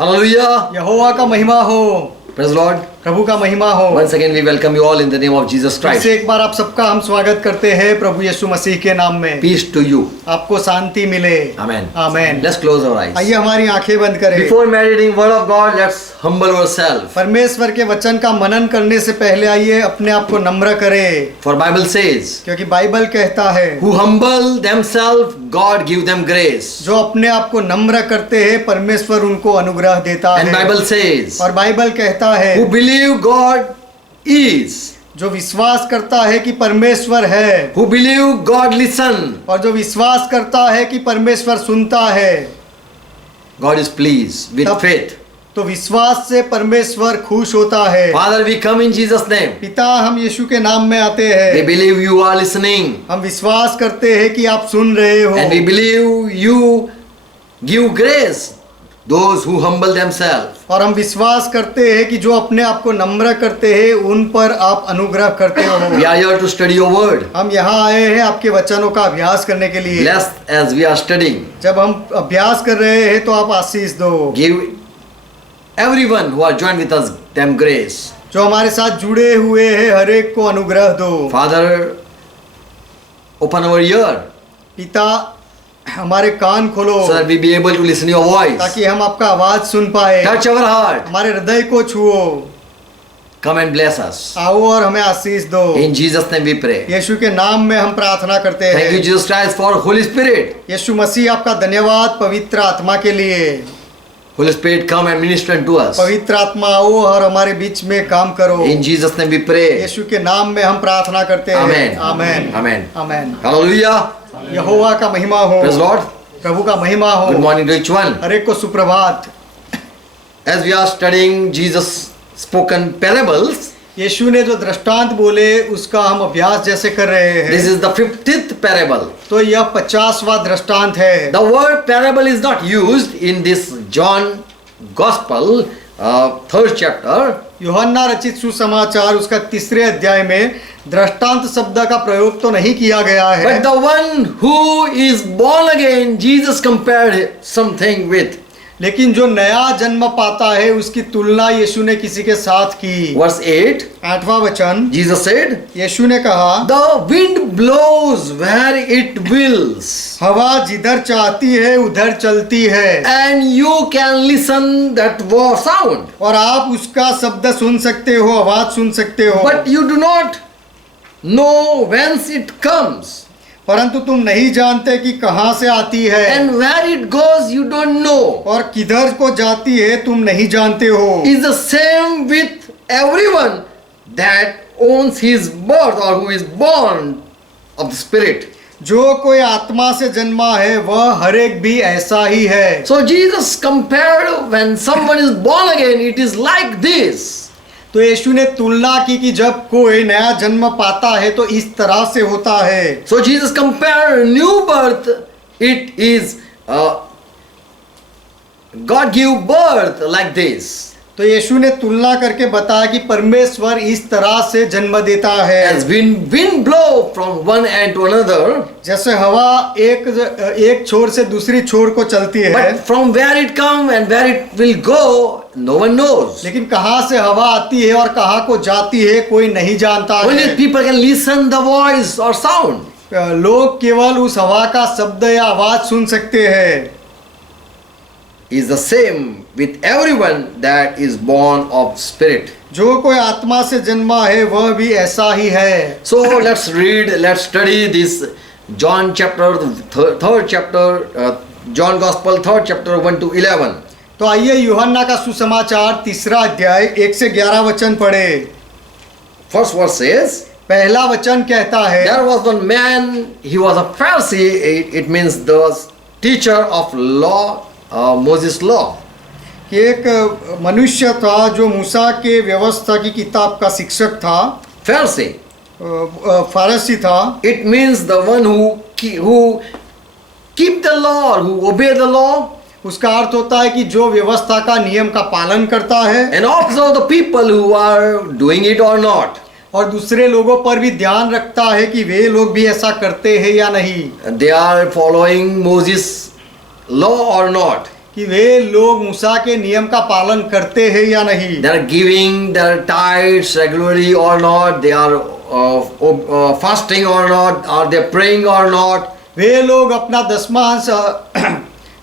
Hallelujah. यहोवा का महिमा हो, Praise the Lord. प्रभु का महिमा हो। Once again we welcome you all in the name of Jesus फिर Christ. से एक बार आप सबका हम स्वागत करते हैं प्रभु यीशु मसीह के नाम में। Peace to you. आपको शांति मिले। Amen. Amen. Let's close our eyes. आइए हमारी आंखें बंद करें। Before meditating word of God, let's humble ourselves. परमेश्वर के वचन का मनन करने से पहले आइए अपने आप को नम्र करें, For Bible says, क्योंकि बाइबल कहता है who humble themselves, God give them grace. जो अपने आप को नम्र करते हैं परमेश्वर उनको अनुग्रह देता And है। Bible says, और बाइबल कहता है who believe God is, जो विश्वास करता है कि परमेश्वर है, who believe God listen, और जो विश्वास करता है कि परमेश्वर सुनता है, God is pleased with तब- faith. तो विश्वास से परमेश्वर खुश होता है। Father, we come in Jesus' name. पिता, हम यीशु के नाम में आते We हैं। believe you are listening. हम विश्वास करते हैं कि आप सुन रहे हो, And we believe you give grace those who humble themselves. और हम विश्वास करते हैं कि जो अपने आप को नम्र करते हैं उन पर आप अनुग्रह करते हो। We are here to study your word. हम यहाँ आए हैं आपके वचनों का अभ्यास करने के लिए। Blessed as we are studying. जब हम अभ्यास कर रहे हैं तो आप आशीष दो। Give everyone who are joined with us them grace. जो हमारे साथ जुड़े हुए हैं हर एक को अनुग्रह दो। Father, open our ear पिता, हमारे कान खोलो so that we be able to listen your voice. ताकि हम आपका आवाज सुन पाए। Touch our heart. हमारे हृदय को छुओ, Come and bless us. आओ और हमें आशीष दो। In Jesus' name we pray. यीशु के नाम में हम प्रार्थना करते Thank you, हैं। Jesus Christ, for Holy Spirit. यीशु मसीह आपका धन्यवाद पवित्र आत्मा के लिए। Holy Spirit, come and minister unto us. पवित्र आत्मा आओ और हमारे बीच में काम करो। In Jesus' name we pray. यीशु के नाम में हम प्रार्थना करते हैं। Amen. आमेन। Amen. आमेन। Hallelujah. यहोवा का महिमा हो, Praise the Lord. प्रभु का महिमा Good हो। morning to each one. हर एक को सुप्रभात। As we are studying Jesus spoken parables, यीशु ने जो दृष्टांत बोले उसका हम अभ्यास जैसे कर रहे this हैं। is the 50th parable. तो यह 50वां दृष्टांत है। The word parable is not used in this John Gospel, 3rd chapter. यूहन्ना रचित सुसमाचार उसका 3 अध्याय में दृष्टांत शब्द का प्रयोग तो नहीं किया गया है, But the one who is born again, Jesus compared something with. लेकिन जो नया जन्म पाता है उसकी तुलना यीशु ने किसी के साथ की। Verse 8, 8वां वचन, Jesus said, यीशु ने कहा, the wind blows where it wills, हवा जिधर चाहती है उधर चलती है, and you can listen that sound, और आप उसका शब्द सुन सकते हो, आवाज सुन सकते हो, but you do not know whence it comes, परंतु तुम नहीं जानते कि कहाँ से आती है, and where it goes you don't know. और किधर को जाती है तुम नहीं जानते हो। Is the same with everyone that owns his birth or who is born of the Spirit. जो कोई आत्मा से जन्मा है वह हर एक भी ऐसा ही है। So Jesus compared when someone is born again, it is like this. तो यीशु ने तुलना की कि जब कोई नया जन्म पाता है तो इस तरह से होता है। So Jesus compared new birth, it is God give birth like this. तो यीशु ने तुलना करके बताया कि परमेश्वर इस तरह से जन्म देता है। As wind blow from one end to another, जैसे हवा एक छोर से दूसरी छोर को चलती है, but from where it come and where it will go, no one knows. लेकिन कहाँ से हवा आती है और कहाँ को जाती है कोई नहीं जानता Only है। people can listen the voice or sound. लोग केवल उस हवा का शब्द या आवाज सुन सकते हैं। Is the same with everyone that is born of spirit. जो कोई आत्मा से जन्मा है वह भी ऐसा ही है। So let's study this John chapter, third chapter, John Gospel, 3rd chapter, 1 to 11. तो आइए यूहन्ना का सुसमाचार 3 अध्याय 1 से 11 वचन पढ़े। First verse says, पहला वचन कहता है, there was one man, he was a Pharisee, it means the teacher of law, Moses law. कि एक मनुष्य था जो मूसा के व्यवस्था की किताब का शिक्षक था, Pharisee, फारसी था। it means the one who keep the law or who obey the law उसका अर्थ होता है कि जो व्यवस्था का नियम का पालन करता है and observe the people who are doing it or not. और दूसरे लोगों पर भी ध्यान रखता है कि वे लोग भी ऐसा करते हैं या नहीं, They are following Moses law or not. कि वे लोग मूसा के नियम का पालन करते हैं या नहीं। They are giving their tithes regularly or not, they are fasting or not, are they praying or not. वे लोग अपना दसमांश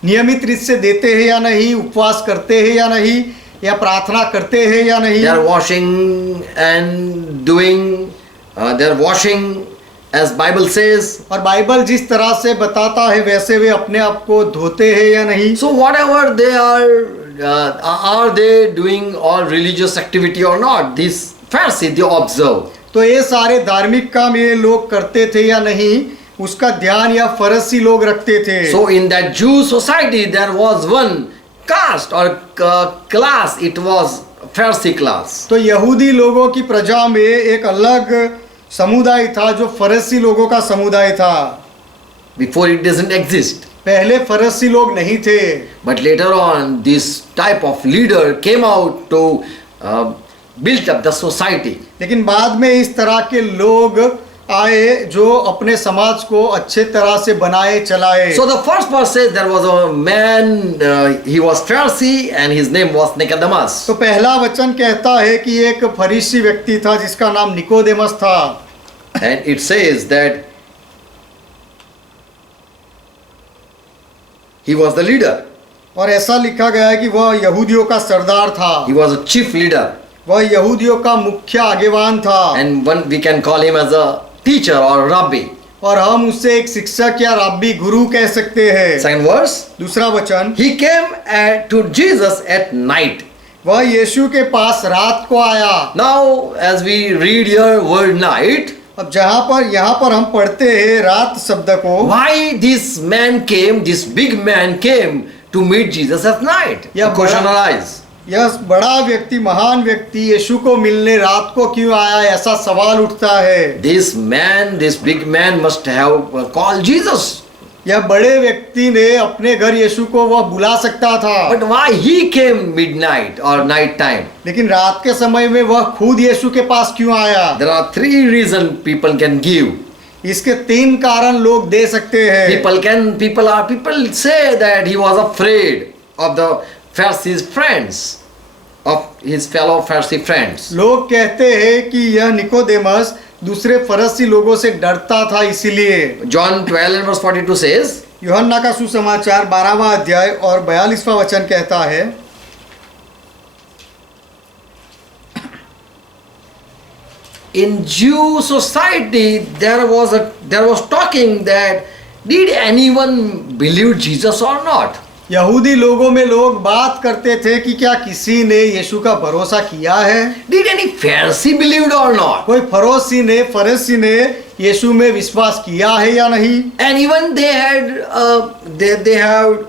नियमित रीत से देते हैं या नहीं, उपवास करते हैं या नहीं, या प्रार्थना करते हैं या नहीं। They are washing and doing, they are washing as Bible says. और बाइबल जिस तरह से बताता है वैसे वे अपने आप को धोते हैं या नहीं। So whatever they are they doing all religious activity or not? This Pharisee they observe. तो ये सारे धार्मिक काम ये लोग करते थे या नहीं, उसका ध्यान या फरसी लोग रखते थे। So in that Jew society there was one caste or class. It was Pharisee class. तो यहूदी लोगों की प्रजा में एक अलग समुदाय था जो फरसी लोगों का समुदाय था। Before it doesn't exist. पहले फरसी लोग नहीं थे, But later on, this type of leader came out to build up the society. लेकिन बाद में इस तरह के लोग आए जो अपने समाज को अच्छे तरह से बनाए चलाए। So the first verse says there was a man, he was Pharisee and his name was Nicodemus. तो पहला वचन कहता है कि एक फरीसी व्यक्ति था जिसका नाम निकोदेमस था। And it says that he was the leader. और ऐसा लिखा गया है कि वह यहूदियों का सरदार था, He was a chief leader. वह यहूदियों का मुख्य आगेवान था। And one we can call him as a teacher or rabbi. और हम उससे एक शिक्षक या रब्बी गुरु कह सकते हैं। Second verse, दूसरा वचन, he came to Jesus at night. वह यीशु के पास रात को आया। Now as we read here word night, अब यहाँ पर हम पढ़ते हैं रात शब्द को। why this man came, this big man came to meet Jesus at night? Yeah, The question but- arises. यह बड़ा व्यक्ति, महान व्यक्ति यीशु को मिलने रात को क्यों आया, ऐसा सवाल उठता है। This man, this big man must have called Jesus. यह बड़े व्यक्ति ने अपने घर यीशु को वह बुला सकता था, But why he came midnight or night time? लेकिन रात के समय में वह खुद यीशु के पास क्यों आया। There are three reasons people can give. इसके तीन कारण लोग दे सकते हैं। People say that he was afraid of the Pharisees' friends, of his fellow Pharisee friends. लोग कहते हैं कि यह निकोदेमस दूसरे फरसी लोगों से डरता था, इसीलिए। John 12 and verse 42 says, यूहन्ना का सुसमाचार 12वां अध्याय और 42वां वचन कहता है, in Jew society there was talking that did anyone believe Jesus or not? यहूदी लोगों में लोग बात करते थे कि क्या किसी ने यीशु का भरोसा किया है। Did any Pharisee believed or not? कोई फरसी ने यीशु में विश्वास किया है या नहीं। And even they have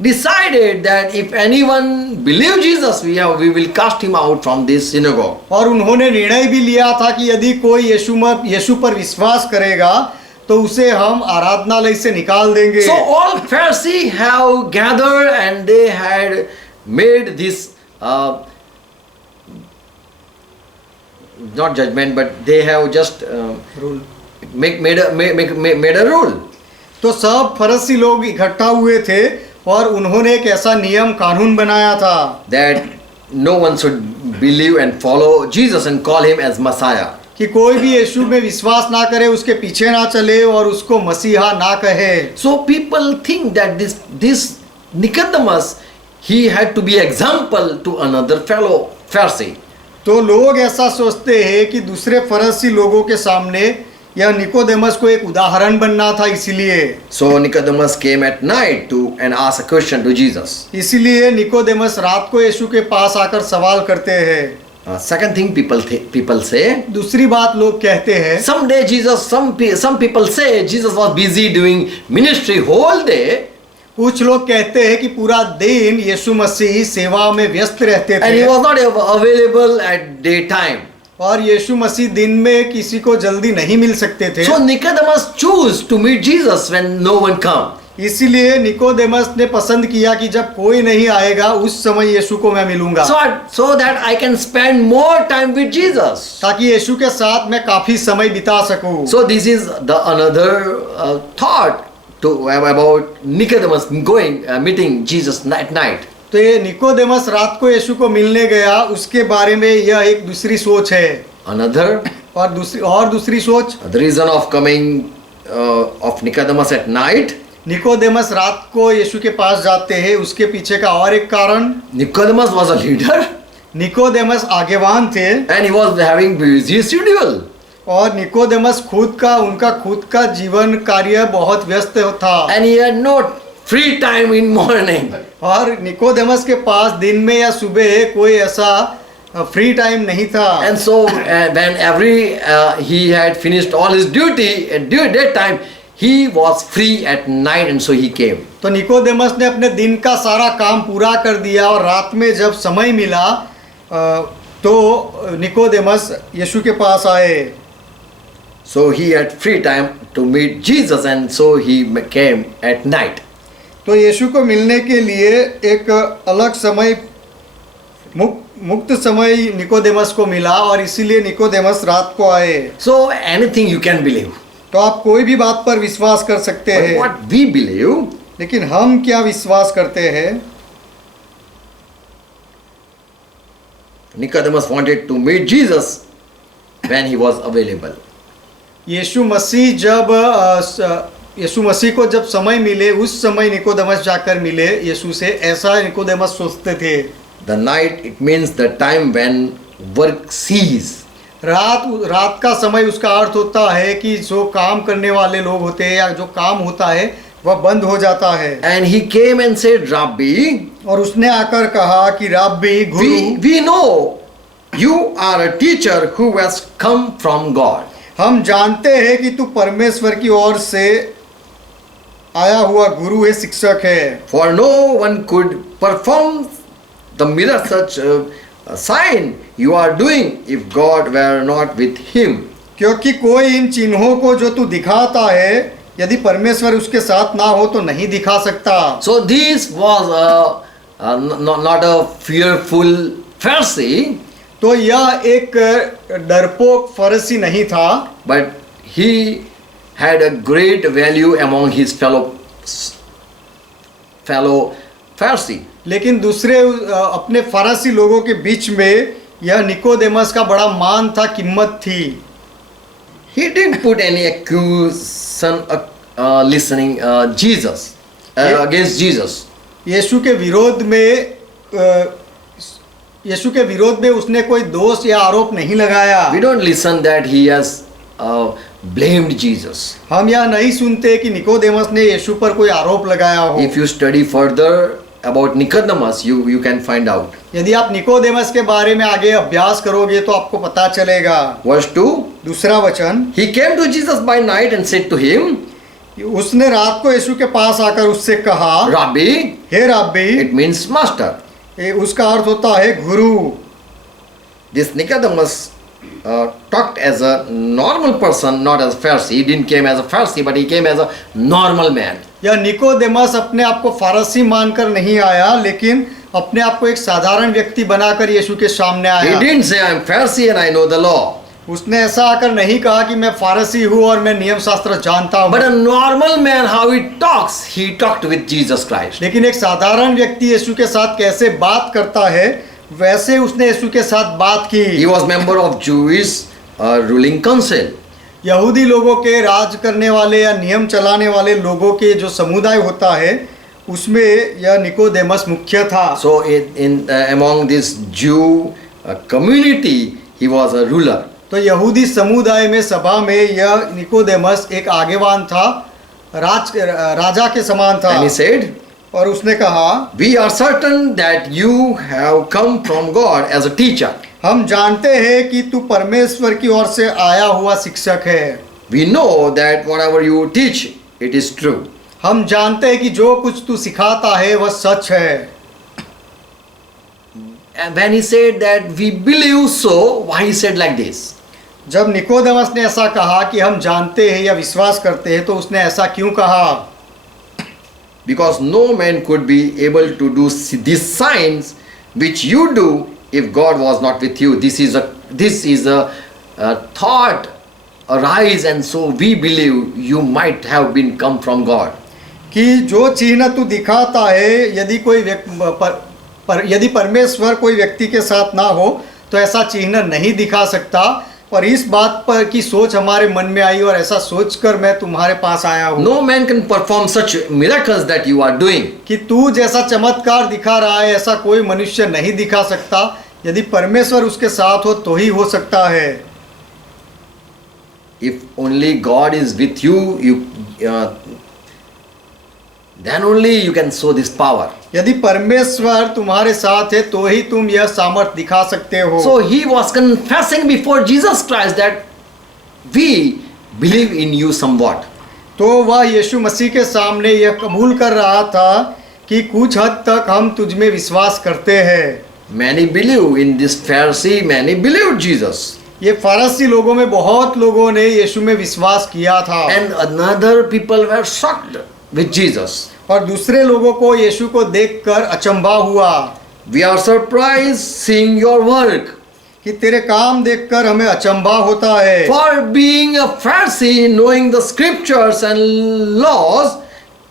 decided that if anyone believe Jesus, we will cast him out from this synagogue. और उन्होंने निर्णय भी लिया था कि यदि कोई यीशु पर विश्वास करेगा तो उसे हम आराधनालय से निकाल देंगे। So all Pharisees have gathered and they had made this not judgment, but they have just rule. made a rule. तो सब फरसी लोग इकट्ठा हुए थे और उन्होंने एक ऐसा नियम कानून बनाया था That no one should believe and follow Jesus and call him as Messiah. कि कोई भी यीशु में विश्वास ना करे, उसके पीछे ना चले और उसको मसीहा ना कहे। So people think that this Nicodemus, he had to be example to another fellow Pharisee. तो लोग ऐसा सोचते हैं कि दूसरे फरसी लोगों के सामने यह निकोदेमस को एक उदाहरण बनना था, इसीलिए। So Nicodemus came at night and asked a question to Jesus. इसीलिए निकोदेमस रात को यीशु के पास आकर सवाल करते हैं। Second thing people say, दूसरी बात लोग कहते हैं, someday Jesus, some people say Jesus was busy doing ministry whole day कुछ लोग कहते हैं कि पूरा दिन यीशु मसीह सेवा में व्यस्त रहते and he थे was not available at daytime. और यीशु मसीह दिन में किसी को जल्दी नहीं मिल सकते थे। So Nicodemus chose to meet Jesus when no one come. इसीलिए निकोदेमस ने पसंद किया कि जब कोई नहीं आएगा उस समय यीशु को मैं मिलूंगा, So that I can spend more time with Jesus. ताकि यीशु के साथ मैं काफी समय बिता सकूं। So this is the another thought about Nicodemus meeting Jesus at night. तो ये निकोदेमस रात को यीशु को मिलने गया, उसके बारे में यह एक दूसरी सोच है। Another, और दूसरी सोच, the reason of coming of Nicodemus at night. Nicodemus रात को यीशु के पास जाते हैं, उसके पीछे का और एक कारण, Nicodemus was a leader Nicodemus आगेवान थे and he was having busy schedule. और निकोदेमस उनका खुद का जीवन कार्य बहुत व्यस्त था। And he had no free time in morning. और निकोदेमस के पास दिन में या सुबह कोई ऐसा फ्री टाइम नहीं था। And so when he had finished all his duty at that time, he was free at night, and so he came. तो निकोदेमस ने अपने दिन का सारा काम पूरा कर दिया और रात में जब समय मिला तो निकोदेमस यीशु के पास आए। So he had free time to meet Jesus, and so he came at night. तो यीशु को मिलने के लिए एक अलग समय, मुक्त समय निकोदेमस को मिला और इसीलिए निकोदेमस रात को आए। So anything you can believe. तो आप कोई भी बात पर विश्वास कर सकते But हैं, what we believe, लेकिन हम क्या विश्वास करते हैं? Nicodemus wanted to meet Jesus when he was available. यीशु मसीह को जब समय मिले उस समय निकोदेमस जाकर मिले यीशु से, ऐसा निकोदेमस सोचते थे। The night, it means the time when work cease. रात का समय उसका अर्थ होता है कि जो काम करने वाले लोग होते हैं या जो काम होता है वह बंद हो जाता है। And he came and said, Rabbi, और उसने आकर कहा कि रब्बी, गुरु, we know you are a teacher who has come from God. हम जानते हैं कि तू परमेश्वर की ओर से आया हुआ गुरु है, शिक्षक है। For no one could perform the mirror such a sign you are doing if God were not with him. क्योंकि कोई इन चिन्हों को जो तू दिखाता है, यदि परमेश्वर उसके साथ ना हो तो नहीं दिखा सकता। So this was not a fearful Pharisee, तो यह एक डरपोक फरीसी नहीं था, but he had a great value among his fellow Pharisee. लेकिन दूसरे अपने फरीसी लोगों के बीच में यह निकोदेमस का बड़ा मान था, कीमत थी। He didn't put any accusation listening Jesus against Jesus. यीशु के विरोध में उसने कोई दोष या आरोप नहीं लगाया। We don't listen that he has blamed Jesus. हम यह नहीं सुनते कि निकोदेमस ने यीशु पर कोई आरोप लगाया हो। If you study further about Nicodemus, you can find out. यदि आप निकोदेमस के बारे में आगे अभ्यास करोगे तो आपको पता चलेगा। Verse 2. दूसरा वचन, He came to Jesus by night and said to him, उसने रात को यीशु के पास आकर उससे कहा, Rabbi, hey rabi, it means master. उसका अर्थ होता है गुरु। This Nicodemus talked as a normal person, not as a Pharisee. He didn't came as a Pharisee, but he came as a normal man. यह निकोदेमस अपने आप को फरीसी मानकर नहीं आया, लेकिन अपने आप को एक साधारण व्यक्ति बनाकर यीशु के सामने He आया। didn't say, I am Pharisee and I know the law. उसने ऐसा आकर नहीं कहा कि मैं फारसी हूँ और मैं नियम शास्त्र जानता But हूँ, a normal man, how he talked with Jesus Christ. लेकिन एक साधारण व्यक्ति यीशु के साथ कैसे बात करता है, वैसे उसने यीशु के साथ बात He की। was member of Jewish ruling council. यहूदी लोगों के राज करने वाले या नियम चलाने वाले लोगों के जो समुदाय होता है उसमें यह निकोदेमस मुख्य था। So among this Jew community, he was a ruler. तो यहूदी समुदाय में सभा में यह निकोदेमस एक आगेवान था, राजा के समान था। And he said, और उसने कहा, we are certain that you have come from God as a teacher. हम जानते हैं कि तू परमेश्वर की ओर से आया हुआ शिक्षक है। We know that whatever you teach, it is true. हम जानते हैं कि जो कुछ तू सिखाता है वह सच है। And when he said that we believe so, why he said like this? जब निकोदेमस ने ऐसा कहा कि हम जानते हैं या विश्वास करते हैं, तो उसने ऐसा क्यों कहा? Because no man could be able to do these signs which you do if God was not with you. This is a thought arise, and so we believe you might have been come from God. कि जो चिन्ह तू दिखाता है, यदि कोई यदि परमेश्वर कोई व्यक्ति के साथ ना हो तो ऐसा चिन्ह नहीं दिखा सकता। और इस बात पर की सोच हमारे मन में आई और ऐसा सोचकर मैं तुम्हारे पास आया हूँ। No man can perform such miracles that you are doing. कि तू जैसा चमत्कार दिखा रहा है ऐसा कोई मनुष्य नहीं दिखा सकता। यदि परमेश्वर उसके साथ हो तो ही हो सकता है। If only God is with you, then only you can show this power. यदि परमेश्वर तुम्हारे साथ है तो ही तुम यह सामर्थ दिखा सकते हो। So he was confessing before Jesus Christ that we believe in you somewhat. तो वह यीशु मसीह के सामने यह कबूल कर रहा था कि कुछ हद तक हम तुझ में विश्वास करते हैं। Many believe in this Pharisee, many believed Jesus. ये फारसी लोगों में बहुत लोगों ने यीशु में विश्वास किया था। And another people were shocked with Jesus. और दूसरे लोगों को यीशु को देखकर अचंभा हुआ। We are surprised seeing your work. कि तेरे काम देखकर हमें अचंभा होता है। For being a Pharisee, knowing the scriptures and laws,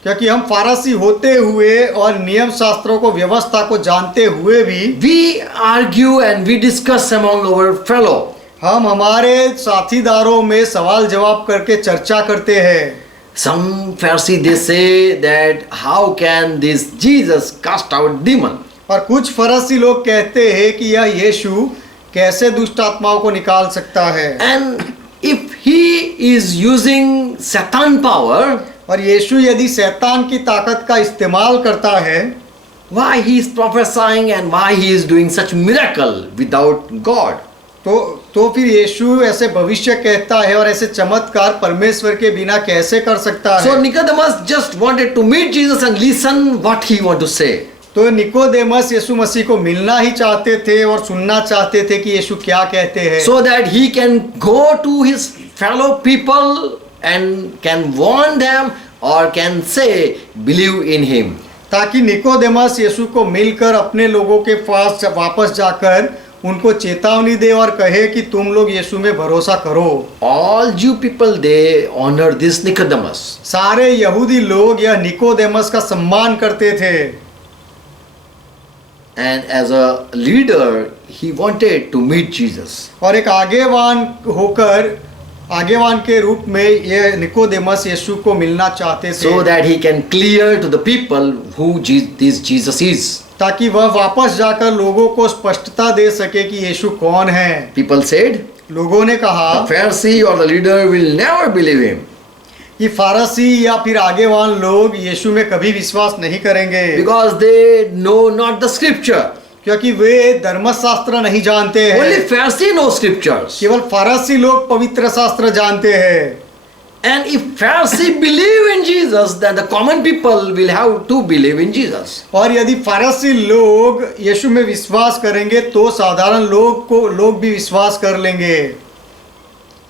क्योंकि हम फारसी होते हुए और नियम शास्त्रों को व्यवस्था को जानते हुए भी we argue and we discuss among our fellow. हम हमारे साथीदारों में सवाल जवाब करके चर्चा करते हैं। Some Pharisee they say that how can this Jesus cast out demon? और कुछ फरीसी लोग कहते हैं कि यह यीशु कैसे दुष्ट आत्माओं को निकाल सकता है। And if he is using Satan power, और यीशु यदि शैतान की ताकत का इस्तेमाल करता है, why he is prophesying and why he is doing such miracle without God? तो फिर यीशु ऐसे भविष्य कहता है और ऐसे चमत्कार परमेश्वर के बिना कैसे कर सकता है। So Nicodemus just wanted to meet Jesus and listen what he want to say. तो निकोदेमस यीशु मसीह को मिलना ही चाहते थे और सुनना चाहते थे कि यीशु क्या कहते हैं। So that he can go to his fellow people and can warn them or can say believe in him. ताकि निकोदेमस यीशु को मिलकर अपने लोगों के पास वापस जाकर उनको चेतावनी दे और कहे कि तुम लोग यीशु में भरोसा करो। All Jew people they honor this Nicodemus. सारे यहूदी लोग यह निकोदेमस का सम्मान करते थे। And as a leader he wanted to meet Jesus. और एक आगेवान के रूप में ये निकोदेमस यीशु को मिलना चाहते थे। So that he can clear to the people who this Jesus is. ताकि वह वापस जाकर लोगों को स्पष्टता दे सके कि यीशु कौन है। People said, लोगों ने कहा the Pharisee or the leader will never believe him. कि फारसी या फिर आगेवान लोग यीशु में कभी विश्वास नहीं करेंगे। Because they know not the scripture. क्योंकि वे धर्मशास्त्र नहीं जानते हैं। Only Pharisee know scriptures. केवल फारसी लोग पवित्र शास्त्र जानते हैं। And if Pharisee believe in Jesus, then the common people will have to believe in Jesus. और यदि फारसी लोग यीशु में विश्वास करेंगे तो साधारण लोग भी विश्वास कर लेंगे,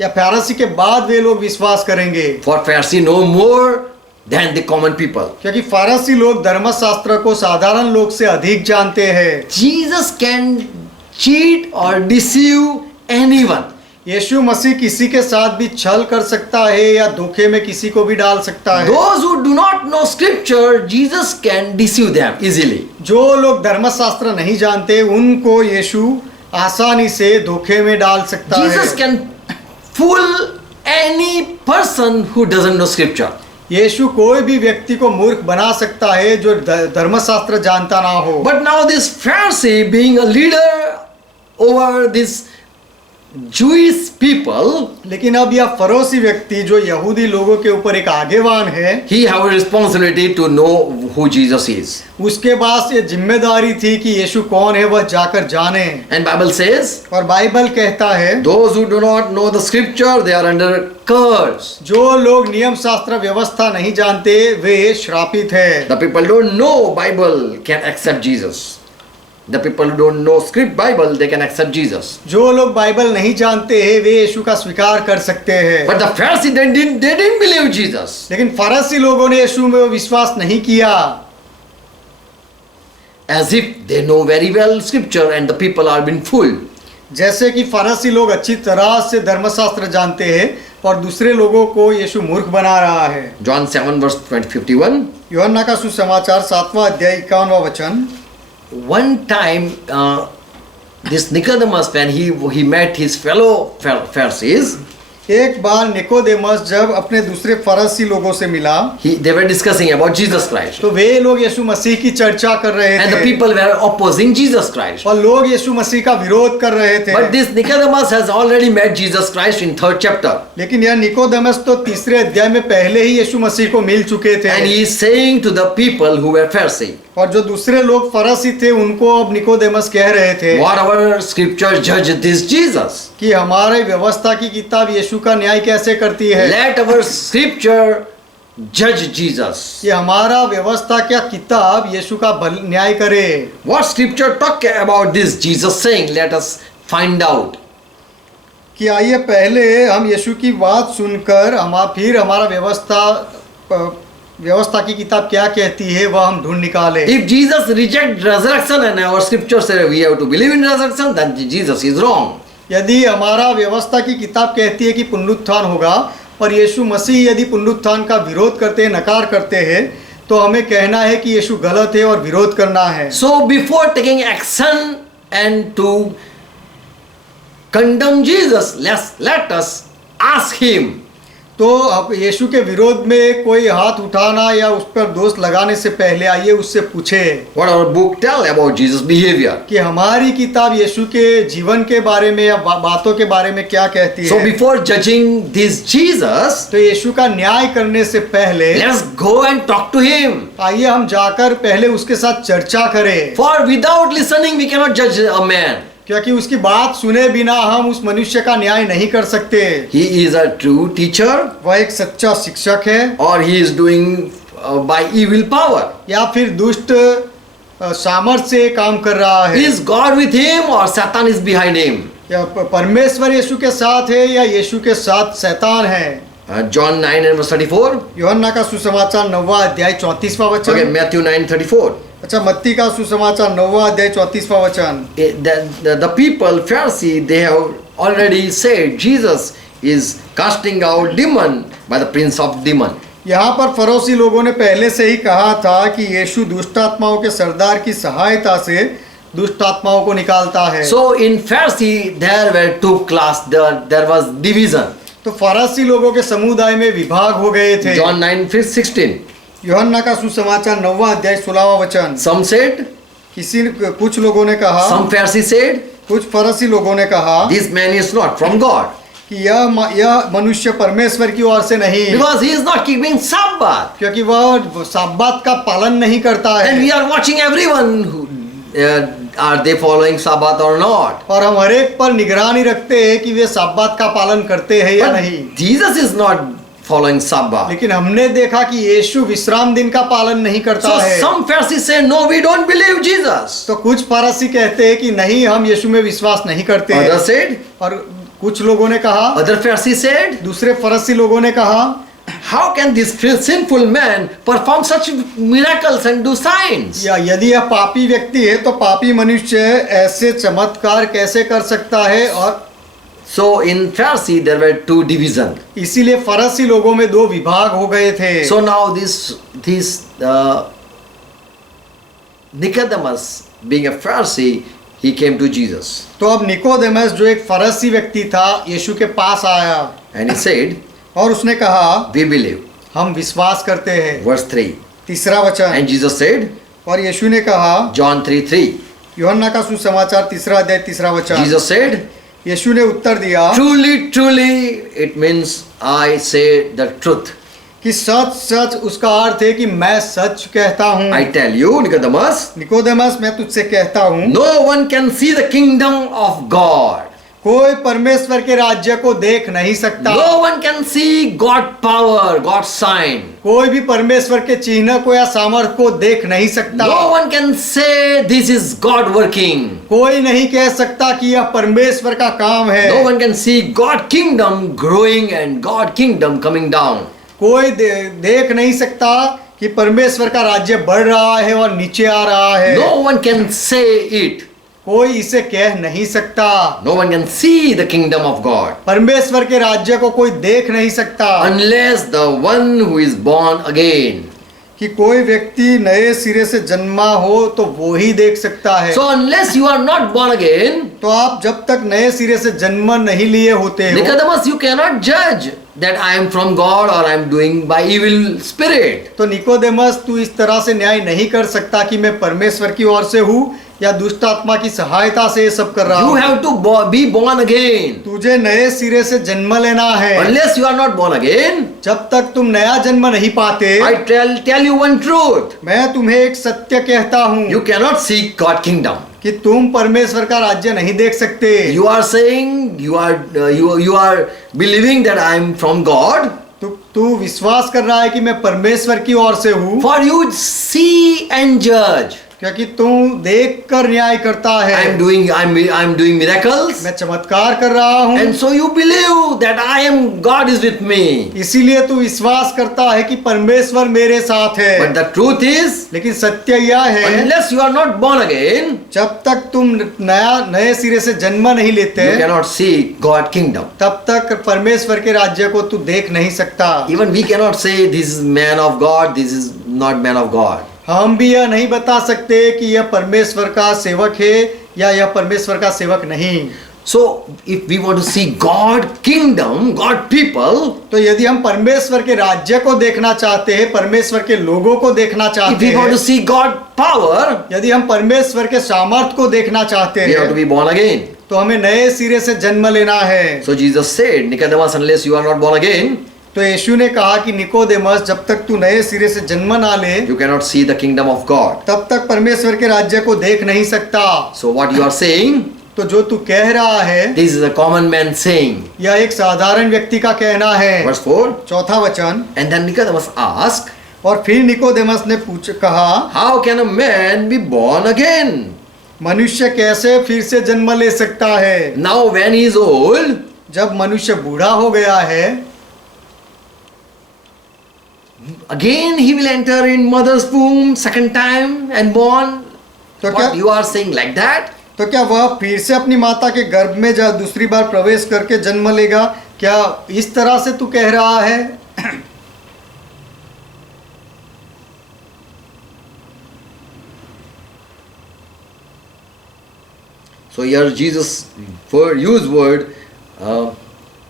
या फारसी के बाद वे लोग विश्वास करेंगे। For Pharisee know more than the common people. क्योंकि फारसी लोग धर्मशास्त्र को साधारण लोग से अधिक जानते हैं। Jesus can cheat or deceive anyone. यीशु मसीह किसी के साथ भी छल कर सकता है या धोखे में किसी को भी डाल सकता है। Those who do not know scripture, Jesus can deceive them easily. जो लोग धर्मशास्त्र नहीं जानते उनको यीशु आसानी से धोखे में डाल सकता है। Jesus can fool any person who doesn't know scripture. यीशु कोई भी व्यक्ति को मूर्ख बना सकता है जो धर्मशास्त्र जानता ना हो। But now this Pharisee being a leader over this Jewish people, लेकिन अब यह फरोसी व्यक्ति जो यहूदी लोगों के ऊपर एक आगेवान है, he have a responsibility to know who Jesus is. उसके पास ये जिम्मेदारी थी कि यीशु कौन है वह जाकर जाने। And Bible says, और बाइबल कहता है those who do not know the scripture, they are under curse. जो लोग नियम शास्त्र व्यवस्था नहीं जानते वे श्रापित है। The people don't know Bible can accept Jesus. The people who don't know script Bible, they can accept Jesus. जो लोग बाइबल नहीं जानते हैं वे यीशु का स्वीकार कर सकते हैं। But the Pharisee they didn't believe Jesus. लेकिन फरीसी लोगों ने यीशु में विश्वास नहीं किया। As if they know very well scripture and the people are being fooled. जैसे कि फरीसी लोग अच्छी तरह से धर्मशास्त्र जानते हैं और दूसरे लोगों को यीशु मूर्ख बना रहा है। John 7 verse 51. यूहन्ना का सुसमाचार 7वां अध्याय 51वां वचन। One time, this Nicodemus, when he met his fellow Pharisees, एक बार निकोदेमस जब अपने दूसरे फरीसी लोगों से मिला, they were discussing about Jesus Christ. तो वे लोग यीशु मसीह की चर्चा कर रहे And the थे people were opposing Jesus Christ. और लोग यीशु मसीह का विरोध कर रहे थे। But this Nicodemus has already met Jesus Christ in 3rd chapter. लेकिन यह निकोदेमस तो तीसरे अध्याय में पहले ही यीशु मसीह को मिल चुके थे। And he is saying to the people who were Pharisee, और जो दूसरे लोग फरीसी थे उनको अब निकोदेमस कह रहे थे what our scripture judge this Jesus? कि हमारे व्यवस्था की किताब यीशु का न्याय कैसे करती है। Let our scripture judge Jesus. कि हमारा व्यवस्था क्या किताब यीशु का न्याय करे। What scripture talk about this Jesus saying? Let us find out. कि आइए पहले हम यीशु की बात सुनकर फिर हमारा व्यवस्था की किताब क्या कहती है वह हम ढूंढ निकाले। If Jesus reject resurrection and our scripture say we have to believe in resurrection, then Jesus is wrong. यदि हमारा व्यवस्था की किताब कहती है कि पुनरुत्थान होगा और यीशु मसीह यदि पुनरुत्थान का विरोध करते हैं, नकार करते हैं, तो हमें कहना है कि यीशु गलत है और विरोध करना है। So before taking action and to condemn Jesus, let us ask him. तो अब यीशु के विरोध में कोई हाथ उठाना या उस पर दोष लगाने से पहले आइए उससे पूछे What our book tell about Jesus' behavior. कि हमारी किताब यीशु के जीवन के बारे में या बातों के बारे में क्या कहती So है। before judging this Jesus, तो यीशु का न्याय करने से पहले let's go and talk to him. आइए हम जाकर पहले उसके साथ चर्चा करें, For without listening, we cannot judge a man. क्योंकि उसकी बात सुने बिना हम उस मनुष्य का न्याय नहीं कर सकते। He is a true teacher, वह एक सच्चा शिक्षक है or he is doing by evil power. या फिर दुष्ट सामर्थ्य से काम कर रहा है। Is God with him or Satan is behind him? या परमेश्वर यीशु के साथ है या यीशु के साथ शैतान है। John 9 and verse 34. यूहन्ना का सुसमाचार 9वां अध्याय 34वां Okay, वचन। Matthew 9:34. अच्छा, मत्ती का सुसमाचार 9वां अध्याय 34वां वचन। The people, Pharisee, they have already said Jesus is casting out demon by the prince of demon. यहाँ पर फरोसी लोगों ने पहले से ही कहा था कि यीशु दुष्ट आत्माओं के सरदार की सहायता से दुष्ट आत्माओं को निकालता है। So in Pharisee there were two class. There was division. तो फरासी लोगों के समुदाय में विभाग हो गए थे। John 9:16. यूहन्ना का सुसमाचार 9वां अध्याय 16वां वचन। Some said, कुछ लोगों ने कहा, some Pharisees said, कुछ फरीसी लोगों ने कहा this man is not from God कि यह मनुष्य परमेश्वर की ओर से नहीं, because he is not keeping Sabbath. क्योंकि वह साब्बात का पालन नहीं करता And है। we are watching everyone who are they following Sabbath or not. और हम हर एक पर निगरानी रखते हैं कि वे साब्बात का पालन करते हैं या नहीं। But Jesus is not following Sabbath. लेकिन हमने देखा कि यीशु विश्राम दिन का पालन नहीं करता So है। some Pharisees say, no, we don't believe Jesus. तो कुछ फरीसी कहते हैं कि नहीं, हम यीशु में विश्वास नहीं करते हैं। Others said, और कुछ लोगों ने कहा, other Pharisees said, दूसरे फरीसी लोगों ने कहा, how can this sinful man perform such miracles and do signs? या यदि यह पापी व्यक्ति है तो पापी मनुष्य ऐसे चमत्कार कैसे कर सकता है। और So in Pharisee there were two divisions. इसीलिए फरीसी लोगों में दो विभाग हो गए थे। So now this Nicodemus, being a Pharisee, he came to Jesus तो अब निकोदेमस जो एक फरीसी व्यक्ति था यीशु के पास आया and he said, और उसने कहा, we believe. हम विश्वास करते हैं। Verse 3. तीसरा वचन। And Jesus said, और यीशु ने कहा, John 3:3. यूहन्ना का सुसमाचार 3 अध्याय 3 वचन। Jesus said, यीशु ने उत्तर दिया, truly, truly, it means I say the truth. कि सच सच उसका अर्थ है कि मैं सच कहता हूँ। I tell you, Nicodemus, Nicodemus, मैं तुझसे कहता हूँ, no one can see the kingdom of God. कोई परमेश्वर के राज्य को देख नहीं सकता। No one can see God power, God's sign. कोई भी परमेश्वर के चिन्ह को या सामर्थ को देख नहीं सकता। No one can say this is God working. कोई नहीं कह सकता कि यह परमेश्वर का काम है। No one can see God kingdom growing and God kingdom coming down. कोई देख नहीं सकता कि परमेश्वर का राज्य बढ़ रहा है और नीचे आ रहा है। No one can say it. कोई इसे कह नहीं सकता। No one can see the kingdom of God परमेश्वर के राज्य को कोई देख नहीं सकता unless the one who is born again. कि कोई व्यक्ति नए सिरे से जन्मा हो तो वो ही देख सकता है। So unless you are not born again, तो आप जब तक नए सिरे से जन्म नहीं लिए होते हो, Nicodemus, you cannot judge that I am from God or I am doing by evil spirit. तो निकोदेमस तू इस तरह से न्याय नहीं कर सकता कि मैं परमेश्वर की ओर से हूँ या दुष्ट आत्मा की सहायता से ये सब कर रहा You हूँ। have to be born again. तुझे नए सिरे से जन्म लेना है। Unless you are not born again, जब तक तुम नया जन्म नहीं पाते, I tell you one truth. मैं तुम्हें एक सत्य कहता हूँ You cannot seek God kingdom. कि तुम परमेश्वर का राज्य नहीं देख सकते। You are saying you are believing that I am from God. तू विश्वास कर रहा है कि मैं परमेश्वर की ओर से हूँ, For you see and judge. क्योंकि तू देख कर न्याय करता है। I'm doing miracles. मैं चमत्कार कर रहा हूँ, And so you believe that God is with me. इसीलिए तू विश्वास करता है कि परमेश्वर मेरे साथ है। But the truth is, लेकिन सत्य यह है, unless you are not born again, जब तक तुम नए सिरे से जन्म नहीं लेते, you cannot see God kingdom. तब तक परमेश्वर के राज्य को तू देख नहीं सकता। Even we cannot say this is man of God, this is not man of God. हम भी यह नहीं बता सकते कि यह परमेश्वर का सेवक है या यह परमेश्वर का सेवक नहीं। So if we want to see God kingdom, God people, तो यदि हम परमेश्वर के राज्य को देखना चाहते हैं, परमेश्वर के लोगों को देखना if चाहते we want हैं, to see God power, यदि हम परमेश्वर के सामर्थ को देखना चाहते we have to हैं, be born again. तो हमें नए सिरे से जन्म लेना है। So Jesus said, Nicodemus, unless you are not born again, तो यीशु ने कहा कि निकोदेमस, जब तक तू नए सिरे से जन्म ना ले, you cannot see the kingdom of God. तब तक परमेश्वर के राज्य को देख नहीं सकता। So what you are saying, तो जो तू कह रहा है, this is a common man saying. यह एक साधारण व्यक्ति का कहना है। Verse 4, चौथा वचन, and then Nicodemus asked, और फिर निकोदेमस ने कहा, how can a man be born again? मनुष्य कैसे फिर से जन्म ले सकता है? Now when he is old, जब मनुष्य बूढ़ा हो गया है, again he will enter in mother's womb second time and born. तो What क्या you are saying like that? तो क्या वह फिर से अपनी माता के गर्भ में जा दूसरी बार प्रवेश करके जन्म लेगा? क्या इस तरह से तू कह रहा है? So here Jesus word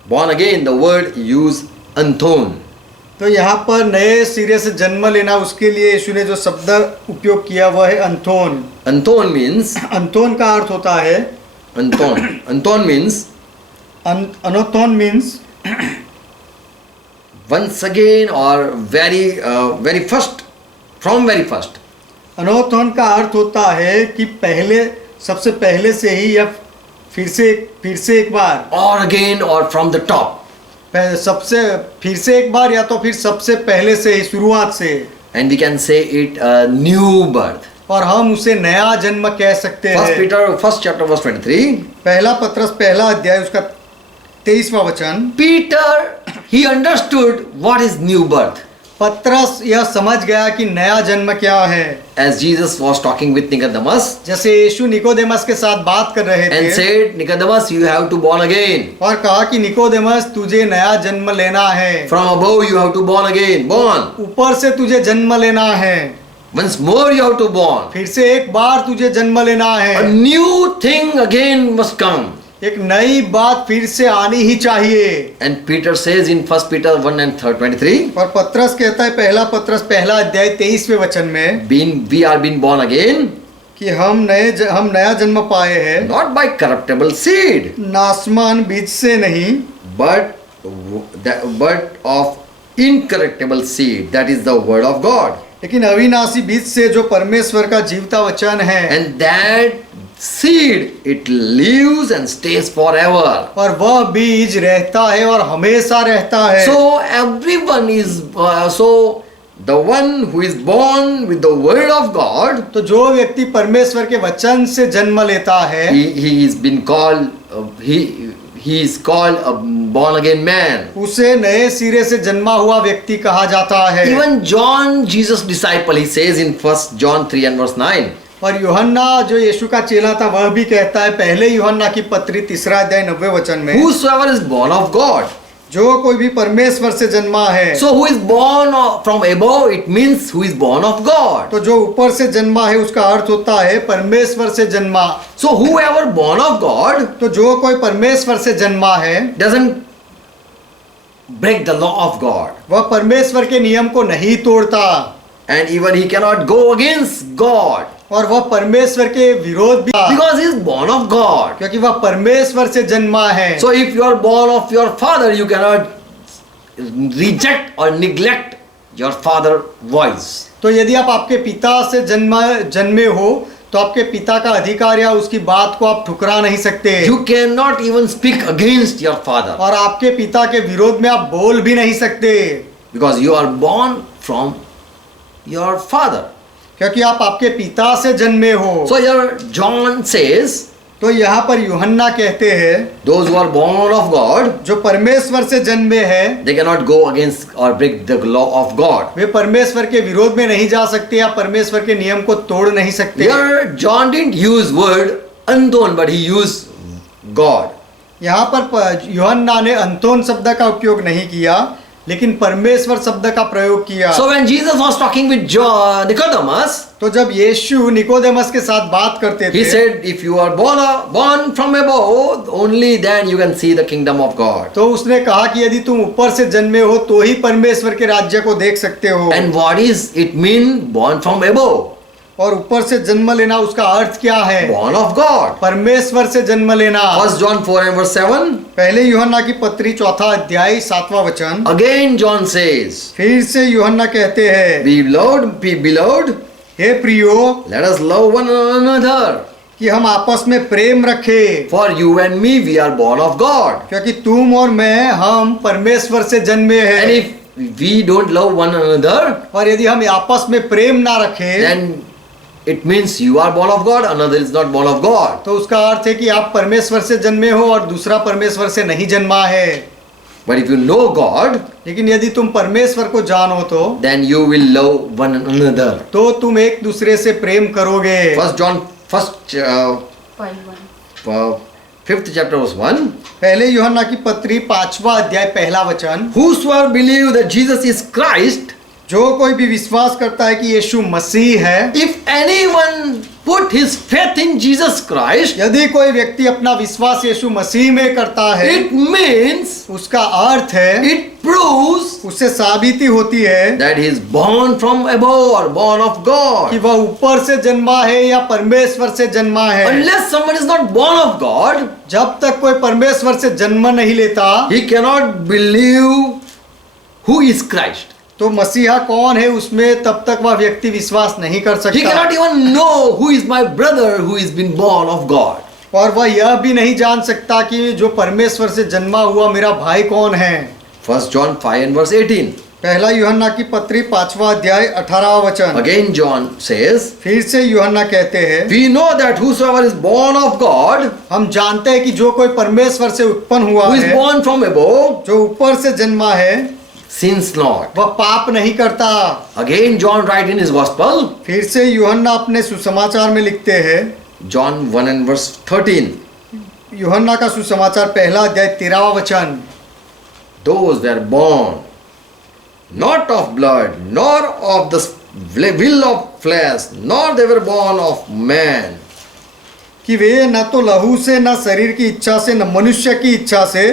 born again, the word use anthon. तो यहाँ पर नए सिरे से जन्म लेना, उसके लिए यीशु ने जो शब्द उपयोग किया वह है अंथोन। Anthon means अंथोन का अर्थ होता है, anthon means अनोथोन means once again or very first, from very first. अनोथोन का अर्थ होता है कि पहले, सबसे पहले से ही, या फिर से एक बार, Or again or from the top. सबसे फिर से एक बार, या तो फिर सबसे पहले से ही, शुरुआत से। And we can say it a new birth. और हम उसे नया जन्म कह सकते First हैं। Peter, first chapter, verse 23. पहला पत्रस पहला अध्याय उसका 23वां वचन। Peter, he understood what is new birth. पत्रस यह समझ गया कि नया जन्म क्या है। As Jesus was talking with Nicodemus जैसे यीशु निकोदेमस के साथ बात कर रहे and थे said, Nicodemus, you have to born again. और कहा कि निकोदेमस, तुझे नया जन्म लेना है। From above you have to born again. Born. ऊपर से तुझे जन्म लेना है। Once more you have to born. फिर से एक बार तुझे जन्म लेना A है। new thing again must come. एक नई बात फिर से आनी ही चाहिए। And Peter says in 1 Peter 1 and 23, और पत्रस कहता है, पहला पत्रस पहला अध्याय 23वें वचन में, we are being born again, कि हम नया जन्म पाए हैं, not by corruptible seed, नासमान बीज से नहीं, but of incorruptible seed, that is the word of God. लेकिन अविनाशी बीज से, जो परमेश्वर का जीवता वचन है। And that seed, it lives and stays forever. और वह बीज रहता है और हमेशा रहता है। So everyone is so the one who is born with the word of God, तो जो व्यक्ति परमेश्वर के वचन से जन्म लेता है, he is been called he is called a born again man. उसे नए सिरे से जन्मा हुआ व्यक्ति कहा जाता है। Even John, Jesus' disciple, he says in 1 John 3 and verse 9. और यूहन्ना जो यीशु का चेला था, वह भी कहता है पहले यूहन्ना की पत्री 3 अध्याय 90 वचन में, Whosoever is born of God, जो कोई भी परमेश्वर से जन्मा है, So who is born from above, it means who is born of God. तो जो ऊपर से जन्मा है उसका अर्थ होता है परमेश्वर से जन्मा। So whoever born of God तो जो कोई परमेश्वर से जन्मा है doesn't break the law of God. वह परमेश्वर के नियम को नहीं तोड़ता, And even he cannot go against God. और वह परमेश्वर के विरोध भी, Because he is born of God. क्योंकि वह परमेश्वर से जन्मा है। So if you are born of your father, you cannot reject or neglect your father voice. तो यदि आप आपके पिता से जन्मे हो तो आपके पिता का अधिकार या उसकी बात को आप ठुकरा नहीं सकते, You cannot even speak against your father. और आपके पिता के विरोध में आप बोल भी नहीं सकते, Because you are born from your father. क्योंकि आप आपके पिता से जन्मे हो। So here John says, तो यहाँ पर यूहन्ना कहते हैं those who are born of God, जो परमेश्वर से जन्मे हैं they cannot go against or break the law of God. वे परमेश्वर के विरोध में नहीं जा सकते या परमेश्वर के नियम को तोड़ नहीं सकते। Here John didn't use word unknown, but he used God. यहाँ पर यूहन्ना ने अंतोन शब्द का उपयोग नहीं किया, लेकिन परमेश्वर शब्द का प्रयोग किया। So when Jesus was talking with Nicodemus, तो जब यीशु निकोदेमस के साथ बात करते he थे, said, if you are born from above, only then you can see the kingdom of God. तो उसने कहा कि यदि तुम ऊपर से जन्मे हो तो ही परमेश्वर के राज्य को देख सकते हो। And what is it mean, born from above? और ऊपर से जन्म लेना उसका अर्थ क्या है? Born of God. परमेश्वर से जन्म लेना। 1 John 4 and verse 7. पहले यूहन्ना की पत्री 4 अध्याय 7वां वचन। Again John says, फिर से यूहन्ना कहते हैं, beloved, हे प्रियो, let us love one another. कि हम आपस में प्रेम रखें, For you and me, we are born of God. क्योंकि तुम और मैं हम परमेश्वर से जन्मे And हैं। if we don't love one another, और यदि हम आपस में प्रेम ना रखें then it means you are born of God, another is not born of God. तो उसका अर्थ है कि आप परमेश्वर से जन्मे हो और दूसरा परमेश्वर से नहीं जन्मा है। But if you know God, लेकिन यदि तुम परमेश्वर को जानो तो then you will love one another. तो तुम एक दूसरे से प्रेम करोगे। 1 John, 5th chapter verse 1. पहले यूहन्ना की पत्री 5वां अध्याय पहला वचन। Whosoever believe that Jesus is Christ, जो कोई भी विश्वास करता है कि यीशु मसीह है, if anyone put his faith in Jesus Christ, यदि कोई व्यक्ति अपना विश्वास यीशु मसीह में करता है, it means, उसका अर्थ है, it proves उससे साबिती होती है that he is born from above or born of कि God. वह ऊपर से जन्मा है या परमेश्वर से जन्मा है। Unless someone is not born of God, जब तक कोई परमेश्वर से जन्म नहीं लेता he cannot believe who is Christ. तो मसीहा कौन है उसमें तब तक वह व्यक्ति विश्वास नहीं कर He सकता, cannot even know who is my brother who is been born of God. और वह यह भी नहीं जान सकता कि जो परमेश्वर से जन्मा हुआ मेरा भाई कौन है। 1 John 5 and verse 18. पहला यूहन्ना की पत्री 5वां अध्याय 18वां वचन। Again John says, फिर से यूहन्ना कहते हैं, we know that whosoever is born of God, हम जानते हैं कि जो कोई परमेश्वर से उत्पन्न हुआ who is है, born from above, जो ऊपर से जन्मा है, sins not. वह पाप नहीं करता। Again John write in his gospel, फिर से यूहन्ना अपने सुसमाचार में लिखते हैं, John 1 and verse 13. यूहन्ना का सुसमाचार पहला अध्याय 13वां वचन। Those were born not of blood, nor of the will of flesh, nor they were born of man. कि वे न तो लहू से, न शरीर की इच्छा से, न मनुष्य की इच्छा से,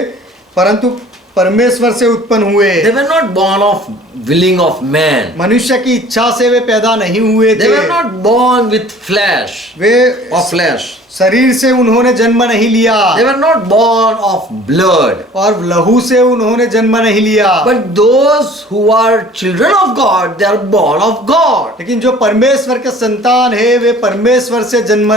परंतु परमेश्वर से उत्पन्न हुए। They were not born of willing of man. मनुष्य की इच्छा से वे पैदा नहीं हुए They थे। were not born with flesh, way of flesh. शरीर से उन्होंने जन्म नहीं लिया, They were not born of blood. और लहू से उन्होंने जन्म नहीं लिया। But those who are children of God, they are born of God. लेकिन जो परमेश्वर के संतान है वे परमेश्वर से जन्म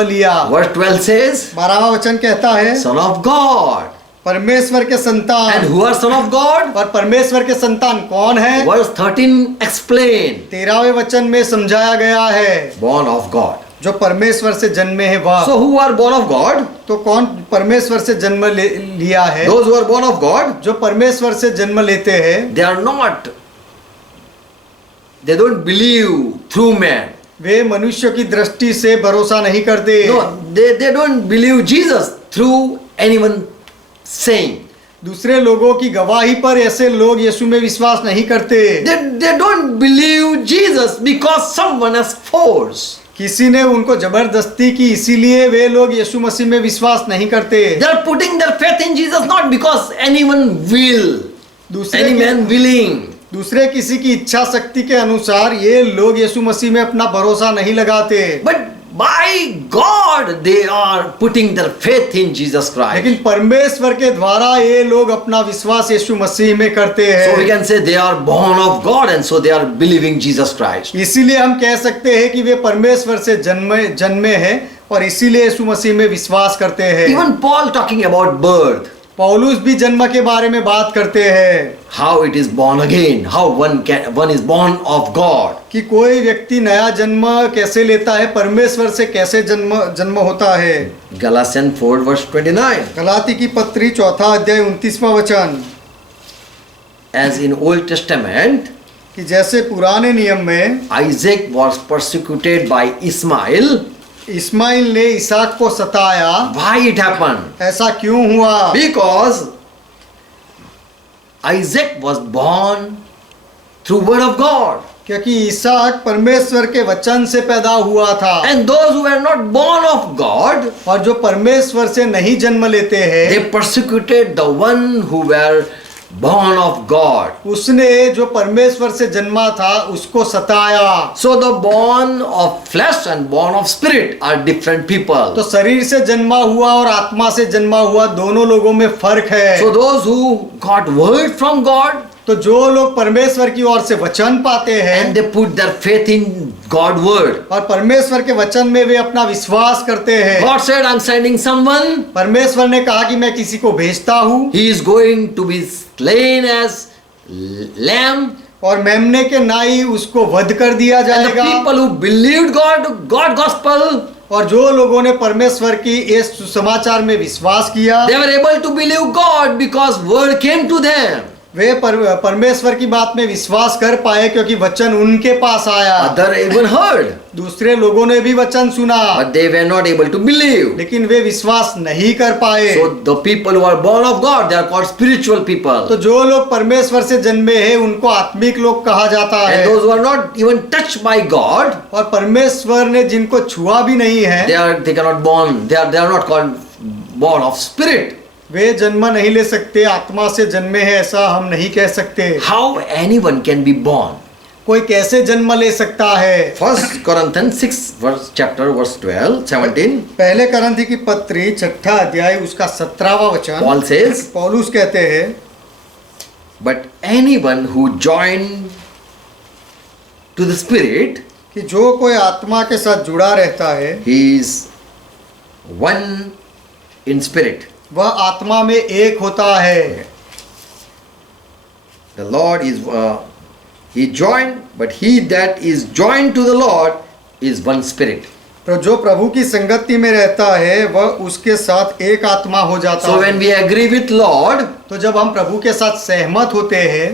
लिया। Verse 12 says, 12वां वचन कहता है, Son of God. परमेश्वर के And संतान। who are son of God? और परमेश्वर के संतान कौन है? Verse 13 explain, 13वें वचन में समझाया गया है, born of God. जो परमेश्वर से जन्मे हैं वह। So who are born of God? तो कौन परमेश्वर से जन्म लिया है? Those who are born of God, जो परमेश्वर से जन्म लेते हैं they don't believe through man. वे मनुष्य की दृष्टि से भरोसा नहीं करते। No, they don't believe Jesus through anyone saying. दूसरे लोगों की गवाही पर ऐसे लोग यीशु में विश्वास नहीं करते। They don't believe Jesus because someone has forced. किसी ने उनको जबरदस्ती की, इसीलिए वे लोग यीशु मसीह में विश्वास नहीं करते। They are putting their faith in Jesus not because anyone will, any man willing. दूसरे किसी की इच्छा शक्ति के अनुसार ये लोग यीशु मसीह में अपना भरोसा नहीं लगाते, But by God they are putting their faith in Jesus Christ. लेकिन परमेश्वर के द्वारा ये लोग अपना विश्वास यीशु मसीह में करते So we हैं। can say they are born of God and so they are believing Jesus Christ. इसीलिए हम कह सकते हैं कि वे परमेश्वर से जन्मे हैं और इसीलिए यीशु मसीह में विश्वास करते हैं। Even Paul talking about birth, पौलुस भी जन्म के बारे में बात करते हैं how it is born again, how one is born of God. कि कोई व्यक्ति नया जन्म कैसे लेता है, परमेश्वर से कैसे जन्म होता है। Galatians 4 verse 29. गलाती की पत्री 4 अध्याय 29वां वचन, As in Old Testament, कि जैसे पुराने नियम में Isaac was persecuted by Ishmael. Ismail ने इसहाक को सताया। Why it happened? ऐसा क्यों हुआ? Because Isaac was born through word of God. क्योंकि इसहाक परमेश्वर के वचन से पैदा हुआ था, And those who were not born of God, और जो परमेश्वर से नहीं जन्म लेते हैं, they persecuted the one who were born of God. उसने जो परमेश्वर से जन्मा था उसको सताया। So the born of flesh and born of spirit are different people. तो शरीर से जन्मा हुआ और आत्मा से जन्मा हुआ दोनों लोगों में फर्क है। So those who got word from God तो जो लोग परमेश्वर की ओर से वचन पाते and हैं they put their faith in God word. और परमेश्वर के वचन में वे अपना विश्वास करते हैं। God said, I'm sending someone. परमेश्वर ने कहा कि मैं किसी को भेजता हूँ He is going to be slain as lamb. और मेमने के नाई उसको वध कर दिया And the जाएगा। people who believed God gospel, और जो लोगों ने परमेश्वर की इस सुसमाचार में विश्वास किया, they were able to believe God because word came to them. वे परमेश्वर की बात में विश्वास कर पाए क्योंकि वचन उनके पास आया। Other even heard, दूसरे लोगों ने भी वचन सुना, but they were not able to believe. लेकिन वे विश्वास नहीं कर पाए। So the people who are born of God, they are called spiritual people. तो जो लोग परमेश्वर से जन्मे हैं उनको आत्मिक लोग कहा जाता And है, those who are not even touched by God, और परमेश्वर ने जिनको छुआ भी नहीं है they cannot born. They are not called born of spirit. वे जन्म नहीं ले सकते, आत्मा से जन्मे हैं ऐसा हम नहीं कह सकते। How anyone can be born? कोई कैसे जन्म ले सकता है? 1 Corinthians 6 chapter verse 12, 17. पहले करंथी की पत्री 6 अध्याय उसका 17वां वचन, Paul says, पौलुस कहते हैं, but anyone who joined to the spirit, कि जो कोई आत्मा के साथ जुड़ा रहता है he is one in spirit. वह आत्मा में एक होता है। The Lord is he joined, but he that is joined to the Lord is one spirit. तो जो प्रभु की संगति में रहता है वह उसके साथ एक आत्मा हो जाता So है। when we agree with Lord, तो जब हम प्रभु के साथ सहमत होते हैं,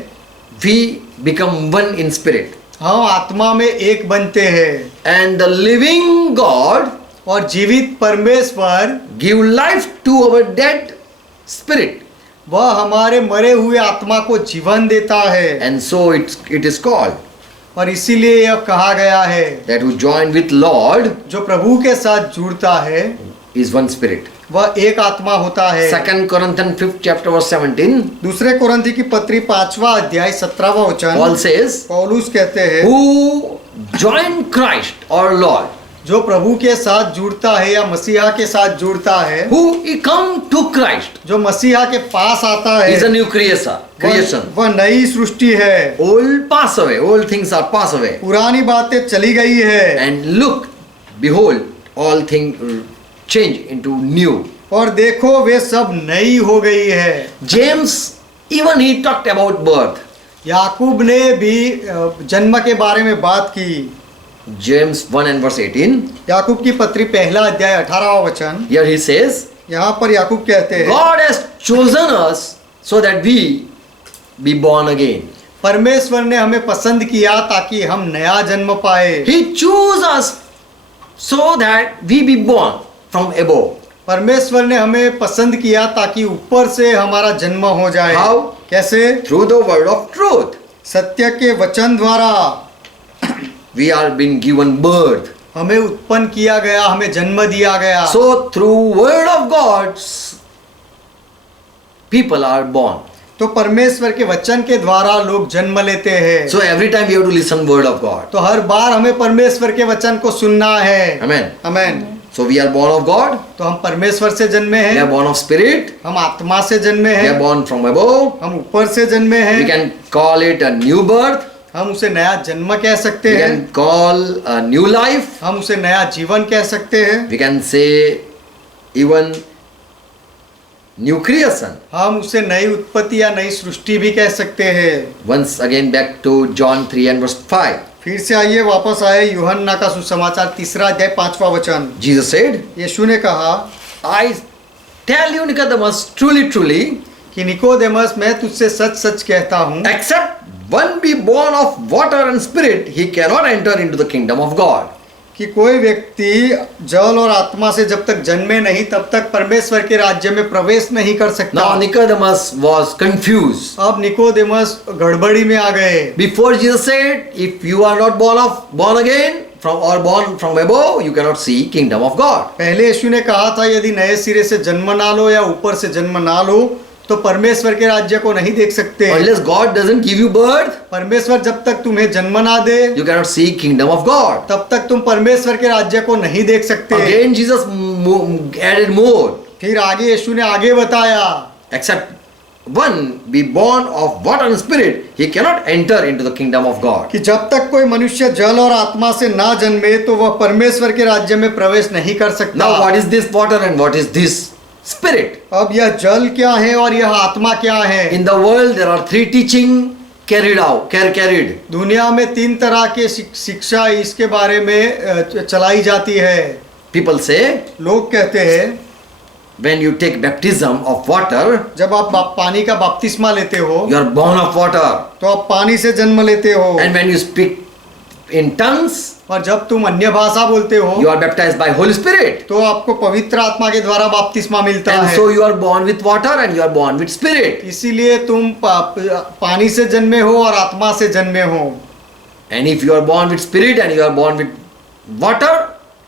we become one in spirit. हम आत्मा में एक बनते हैं, And the living God और जीवित परमेश्वर give life to our dead spirit. वह हमारे मरे हुए आत्मा को जीवन देता है। And so it is called और इसीलिए यह कहा गया है, that who join with Lord जो प्रभु के साथ जुड़ता है is one spirit. वह एक आत्मा होता है। 2 Corinthians 5th chapter verse 17, दूसरे कोरिन्थी की पत्री 5वां अध्याय 17वां वचन, Paul says, पौलुस कहते हैं, who join Christ or Lord, जो प्रभु के साथ जुड़ता है या मसीहा के साथ जुड़ता है, who come to Christ जो मसीहा के पास आता है, is a new creation. वह नई सृष्टि है। Old pass away, old things are pass away. पुरानी बातें चली गई है And look, behold, all things change into new. और देखो वे सब नई हो गई है। James, even he talked about birth. याकूब ने भी जन्म के बारे में बात की। James 1 and verse 18. याकूब की पत्री 1 अध्याय 18वां वचन, Here he says, यहाँ पर याकूब कहते हैं, God has chosen us so that we be born again. परमेश्वर ने हमें पसंद किया ताकि हम नया जन्म पाए। He chose us so that we be born from above. परमेश्वर ने हमें पसंद किया ताकि ऊपर से हमारा जन्म हो जाए। How? कैसे? Through the word of truth. सत्य के वचन द्वारा We are being given birth. हमें उत्पन्न किया गया, हमें जन्म दिया गया। So through word of God, people are born. तो परमेश्वर के वचन के द्वारा लोग जन्म लेते हैं। So every time we have to listen word of God. तो हर बार हमें परमेश्वर के वचन को सुनना है। Amen. Amen. So we are born of God. तो हम परमेश्वर से जन्मे We are हैं, born of spirit. हम आत्मा से जन्मे We are हैं, born from above. हम ऊपर से जन्मे We हैं। can call it a new birth. हम उसे नया जन्म कह सकते We हैं, can call a new life. हम उसे नया जीवन कह सकते हैं, We can say even new creation. हम उसे नई उत्पत्ति या नई सृष्टि भी कह सकते हैं। Once again back to John 3 and verse 5. फिर से आइए वापस आए यूहन्ना का सुसमाचार 3 अध्याय 5वां वचन। Jesus said, यीशु ने कहा I tell you Nicodemus, truly, truly, कि निकोदेमस, मैं तुझसे सच सच कहता हूँ, except one be born of water and spirit, he cannot enter into the kingdom of God. कि कोई व्यक्ति जल और आत्मा से जब तक जन्मे नहीं तब तक परमेश्वर के राज्य में प्रवेश नहीं कर सकता। Now Nicodemus was confused. अब निकोदेमस गड़बड़ी में आ गए। Before Jesus said, if you are not born again from or born from above, you cannot see kingdom of God. पहले यीशु ने कहा था यदि नए सिरे से जन्म ना लो या ऊपर से जन्म ना लो तो परमेश्वर के राज्य को नहीं देख सकते। Unless God doesn't give you birth, परमेश्वर जब तक तुम्हें जन्म ना दे you cannot see kingdom of God. तब तक तुम परमेश्वर के राज्य को नहीं देख सकते। Again Jesus added more. फिर आगे यीशु ने आगे बताया, Except one be born of water and spirit, he cannot enter into the kingdom of God. कि जब तक कोई मनुष्य जल और आत्मा से ना जन्मे तो वह परमेश्वर के राज्य में प्रवेश नहीं कर सकता। Now what is this water and what is this spirit? अब यह जल क्या है और यह आत्मा क्या है? In the world there are three teaching carried. दुनिया में 3 तरह के शिक्षा इसके बारे में चलाई जाती है। People say लोग कहते हैं when you take baptism of water, जब आप पानी का बपतिस्मा लेते हो you are born of water. तो आप पानी से जन्म लेते हो, And when you speak in tongues, और जब तुम अन्य भाषा बोलते हो you are baptized by Holy Spirit. तो आपको पवित्र आत्मा के द्वारा बपतिस्मा मिलता And है। so you are born with water and you are born with spirit. इसीलिए तुम पानी से जन्मे हो और आत्मा से जन्मे हो। And if you are born with spirit and you are born with water,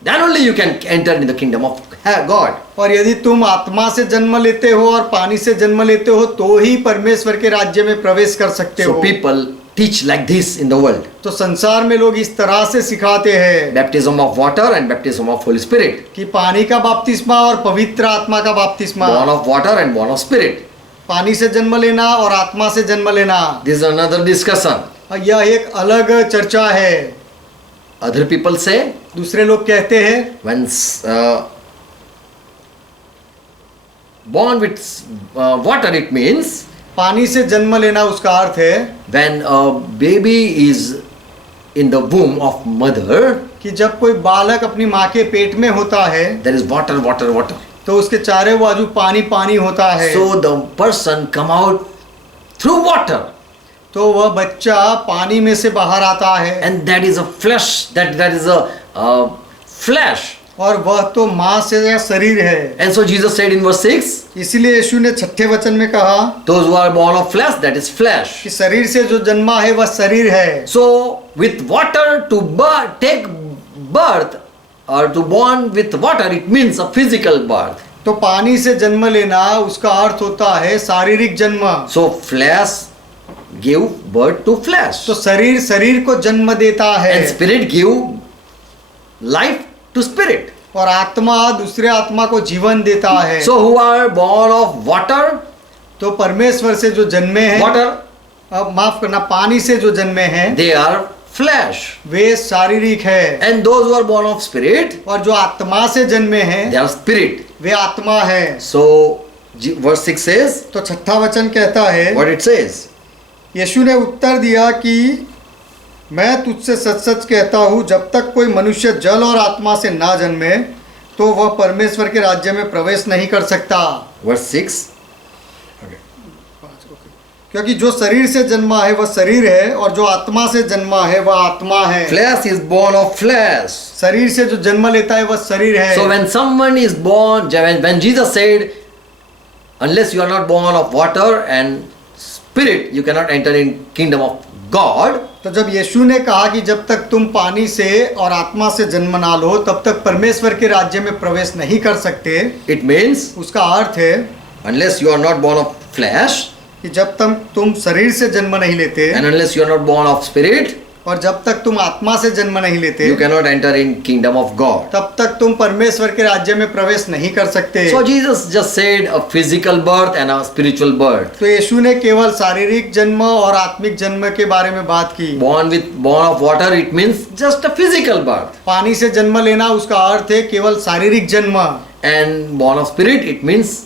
then only you can enter in the kingdom of God. और यदि तुम आत्मा से जन्म लेते हो और पानी से जन्म लेते हो तो ही परमेश्वर के राज्य में प्रवेश कर सकते So हो। people teach like this in the world. तो संसार में लोग इस तरह से सिखाते हैं Baptism of water and baptism of Holy Spirit. कि पानी का बपतिस्मा और पवित्र आत्मा का बपतिस्मा, Born of water and born of spirit. पानी से जन्म लेना और आत्मा से जन्म लेना, This is another discussion. यह एक अलग चर्चा है। Other people say दूसरे लोग कहते हैं when born with water, it means पानी से जन्म लेना उसका अर्थ है when a baby is in the womb of mother, कि जब कोई बालक अपनी माँ के पेट में होता है there is water. तो उसके चारों बाजू पानी पानी होता है। So the person come out through water, तो वह बच्चा पानी में से बाहर आता है and that is a flesh. That is a flesh. और वह तो माँ से या शरीर है। And so Jesus said in verse 6, इसीलिए यीशु ने 6ठे वचन में कहा those who are born of flesh, that is flesh. कि शरीर से जो जन्मा है वह शरीर है। So with water to take birth or to born with water, it means a physical birth. तो पानी से जन्म लेना उसका अर्थ होता है शारीरिक जन्म। So flesh give birth to flesh, तो शरीर शरीर को जन्म देता है and spirit give life to spirit. और आत्मा दूसरे आत्मा को जीवन देता है। So who are born of water, तो परमेश्वर से जो जन्मे हैं, water, अब माफ करना, पानी से जो जन्मे हैं they are flesh. वे शारीरिक है, And those who are born of spirit, और जो आत्मा से जन्मे हैं they are spirit. वे आत्मा है। So verse 6 says, तो 6ठा वचन कहता है, what it says? यीशु ने उत्तर दिया कि मैं तुझसे सच सच कहता हूँ जब तक कोई मनुष्य जल और आत्मा से ना जन्मे तो वह परमेश्वर के राज्य में प्रवेश नहीं कर सकता। Verse 6. क्योंकि जो शरीर से जन्मा है वह शरीर है और जो आत्मा से जन्मा है वह आत्मा है। Flesh is born of flesh. शरीर से जो जन्म लेता है वह शरीर है। So when someone is born, when Jesus said, unless you are not born of water and spirit, you cannot enter in kingdom of God. तो जब यीशु ने कहा कि जब तक तुम पानी से और आत्मा से जन्म ना लो तब तक परमेश्वर के राज्य में प्रवेश नहीं कर सकते, It means उसका अर्थ है unless you are not born of flesh कि जब तक तुम शरीर से जन्म नहीं लेते and unless you are not born of spirit, और जब तक तुम आत्मा से जन्म नहीं लेते you cannot enter in kingdom of God. तब तक तुम परमेश्वर के राज्य में प्रवेश नहीं कर सकते। So Jesus just said a physical birth and a spiritual birth. तो यीशु ने केवल शारीरिक जन्म और आत्मिक जन्म के बारे में बात की। Born of water, it means just a physical birth. पानी से जन्म लेना उसका अर्थ है केवल शारीरिक जन्म, And born of spirit, it means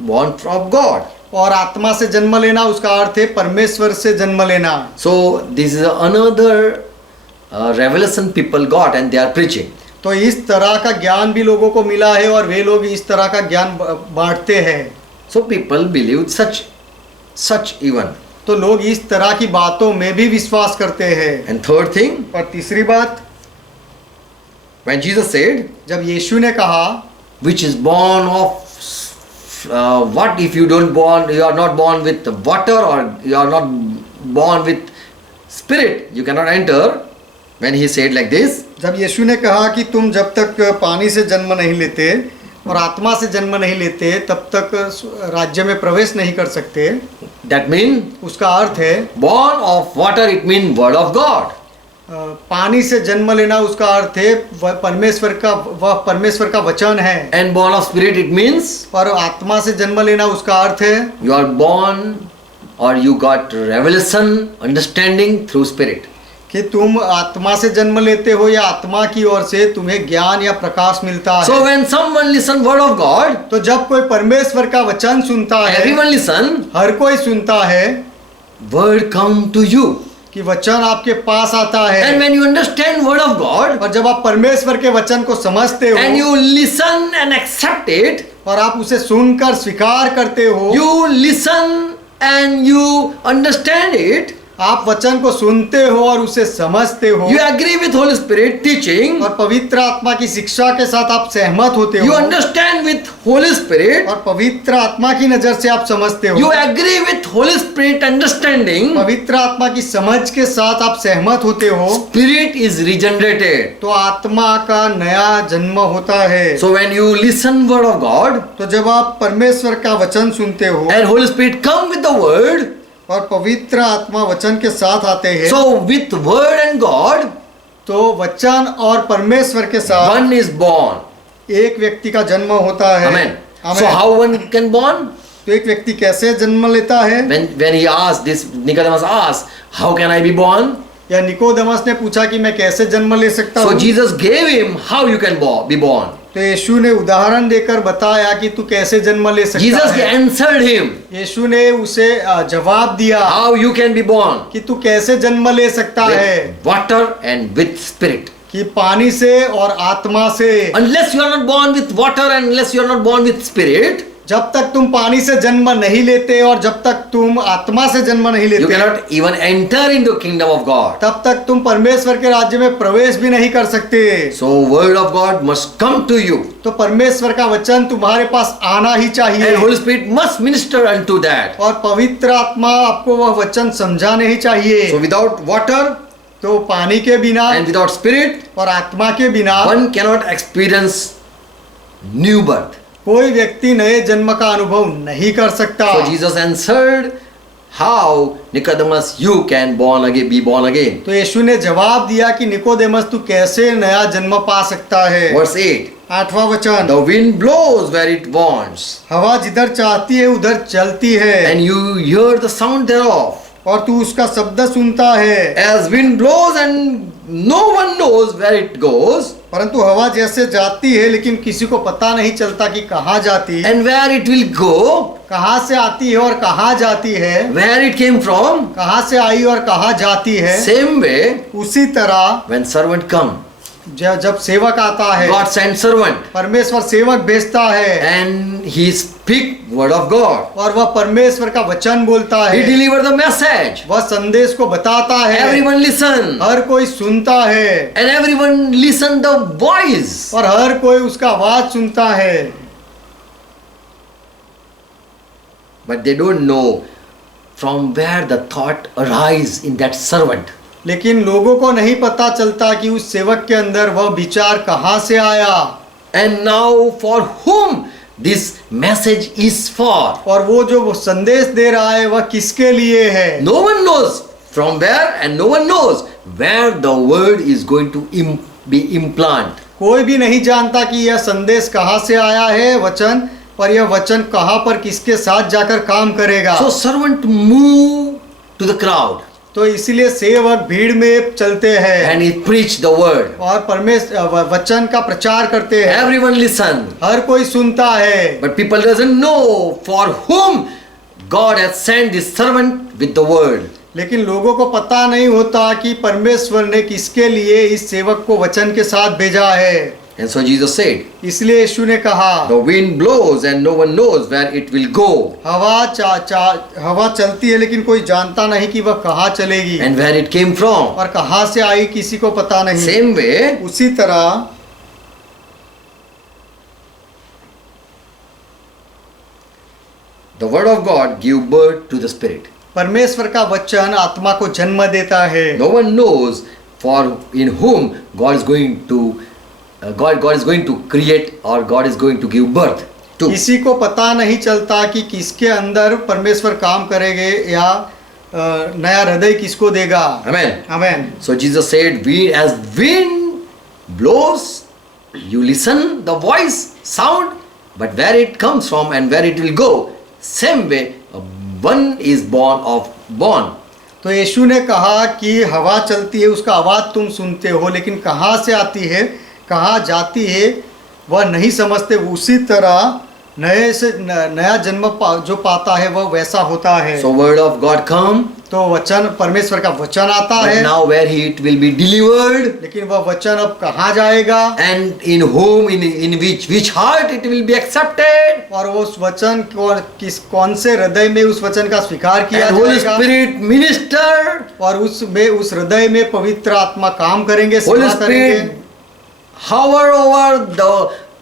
born from God. और आत्मा से जन्म लेना उसका अर्थ है परमेश्वर से जन्म लेना। So this is another revelation people got and they are preaching. तो इस तरह का ज्ञान भी लोगों को मिला है और वे लोग इस तरह का ज्ञान बांटते हैं। So people believe such even. तो लोग इस तरह की बातों में भी विश्वास करते हैं। And third thing, और तीसरी बात, when Jesus said, जब यीशु ने कहा which is born of what if you are not born with water or you are not born with spirit, you cannot enter. When he said like this, जब यीशु ने कहा कि तुम जब तक पानी से जन्म नहीं लेते और आत्मा से जन्म नहीं लेते तब तक राज्य में प्रवेश नहीं कर सकते, that mean उसका अर्थ है born of water, it mean word of God. पानी से जन्म लेना उसका अर्थ है वह परमेश्वर का वचन है। And born of spirit, it means और आत्मा से जन्म लेना उसका अर्थ है you are born or you got revelation, understanding through spirit. कि तुम आत्मा से जन्म लेते हो या आत्मा की ओर से तुम्हें ज्ञान या प्रकाश मिलता है। So when someone listen word of God, तो जब कोई परमेश्वर का वचन सुनता है, everyone listen, हर कोई सुनता है, word come to you. कि वचन आपके पास आता है। And when you understand word of God, और जब आप परमेश्वर के वचन को समझते हो and you listen and accept it, और आप उसे सुनकर स्वीकार करते हो, you listen and you understand it, आप वचन को सुनते हो और उसे समझते हो, you agree with Holy Spirit teaching, और पवित्र आत्मा की शिक्षा के साथ आप सहमत होते you हो, understand with Holy Spirit, और पवित्र आत्मा की नजर से आप समझते हो, you agree with Holy Spirit understanding, पवित्र आत्मा की समझ के साथ आप सहमत होते हो, spirit is regenerated. तो आत्मा का नया जन्म होता है। So when you listen word of God तो जब आप परमेश्वर का वचन सुनते हो and Holy Spirit come with the word, और पवित्र आत्मा वचन के साथ आते हैं, so with word and God, तो वचन और परमेश्वर के साथ one is born. एक व्यक्ति का जन्म होता है। Amen. Amen. So how one can born? तो एक व्यक्ति कैसे जन्म लेता है? When he asked this, Nicodemus asked, how can I be born? या निकोदेमस ने पूछा कि मैं कैसे जन्म ले सकता So हूँ? Jesus gave him how you can be born. तो यीशु ने उदाहरण देकर बताया कि तू कैसे जन्म ले सकता Jesus है। answered him यीशु ने उसे जवाब दिया how you can be born कि तू कैसे जन्म ले सकता है, with water and with spirit. कि पानी से और आत्मा से। Unless you are not born with water and unless you are not born with spirit, जब तक तुम पानी से जन्म नहीं लेते और जब तक तुम आत्मा से जन्म नहीं you लेते cannot even enter into kingdom of God. तब तक तुम परमेश्वर के राज्य में प्रवेश भी नहीं कर सकते। So word of God must come to you तो परमेश्वर का वचन तुम्हारे पास आना ही चाहिए and Holy Spirit must minister unto that. और पवित्र आत्मा आपको वह वचन समझाने ही चाहिए। So without water तो पानी के बिना and without spirit, और आत्मा के बिना one cannot experience new birth. कोई व्यक्ति नए जन्म का अनुभव नहीं कर सकता। So Jesus answered, how Nicodemus you can be born again. तो यीशु ने जवाब दिया कि निकोदेमस तू कैसे नया जन्म पा सकता है। Verse 8, 8वां वचन, the wind blows where it wants हवा जिधर चाहती है उधर चलती है and you hear the sound thereof, और तू उसका शब्द सुनता है, as wind blows and no one knows where it goes परंतु हवा जैसे जाती है लेकिन किसी को पता नहीं चलता कि कहाँ जाती है, and where it will go, कहाँ से आती है और कहाँ जाती है, where it came from. कहाँ से आई और कहाँ जाती है। Same way, उसी तरह when servant come, जब सेवक आता है, God sent servant परमेश्वर सेवक भेजता है and he speak word of God. और वह परमेश्वर का वचन बोलता He है, deliver the message. वह संदेश को बताता है, Everyone listen हर कोई सुनता है and everyone listen the voice. और हर कोई उसका आवाज सुनता है, But they don't know from where the thought arise in that servant. लेकिन लोगों को नहीं पता चलता कि उस सेवक के अंदर वह विचार कहाँ से आया And now for whom this message is for? और वो जो वो संदेश दे रहा है वह किसके लिए है। No one knows from where and no one knows where the word is going to be implanted. कोई भी नहीं जानता कि यह संदेश कहाँ से आया है वचन, पर यह वचन कहाँ पर किसके साथ जाकर काम करेगा। So servant move to the crowd तो इसलिए सेवक भीड़ में चलते हैं and he preach the word. और परमेश्वर वचन का प्रचार करते हैं, Everyone listen. हर कोई सुनता है, But people doesn't know for whom God has sent this servant with the word. लेकिन लोगों को पता नहीं होता कि परमेश्वर ने किसके लिए इस सेवक को वचन के साथ भेजा है। And so Jesus said, इसलिए यीशु ने कहा, the wind blows and no one knows where it will go हवा चलती है लेकिन कोई जानता नहीं कि वह कहाँ चलेगी and where it came from. और कहाँ से आई किसी को पता नहीं। Same way, उसी तरह the word of God give birth to the spirit. परमेश्वर का वचन आत्मा को जन्म देता है। No one knows for in whom God is going to God is going to create or God is going to give birth to. किसी को पता नहीं चलता कि किसके अंदर परमेश्वर काम करेंगे या नया हृदय किसको देगा। Amen. Amen. So Jesus said, we as wind blows, you listen the voice, sound, but where it comes from and where it will go, same way one is born. तो यीशु ने कहा कि हवा चलती है उसका आवाज तुम सुनते हो, लेकिन कहाँ से आती है कहाँ जाती है वह नहीं समझते। उसी तरह नया जन्म जो पाता है वह वैसा होता है। So word of God come, तो वचन परमेश्वर का वचन आता but है, now where it will be delivered लेकिन वह वचन अब कहाँ जाएगा and in whom in which heart it will be accepted. और उस वचन कौन से हृदय में उस वचन का स्वीकार किया And Holy जाएगा Spirit minister. और उस हृदय में पवित्र आत्मा काम करेंगे, Holy सेवा करेंगे। Spirit hover over the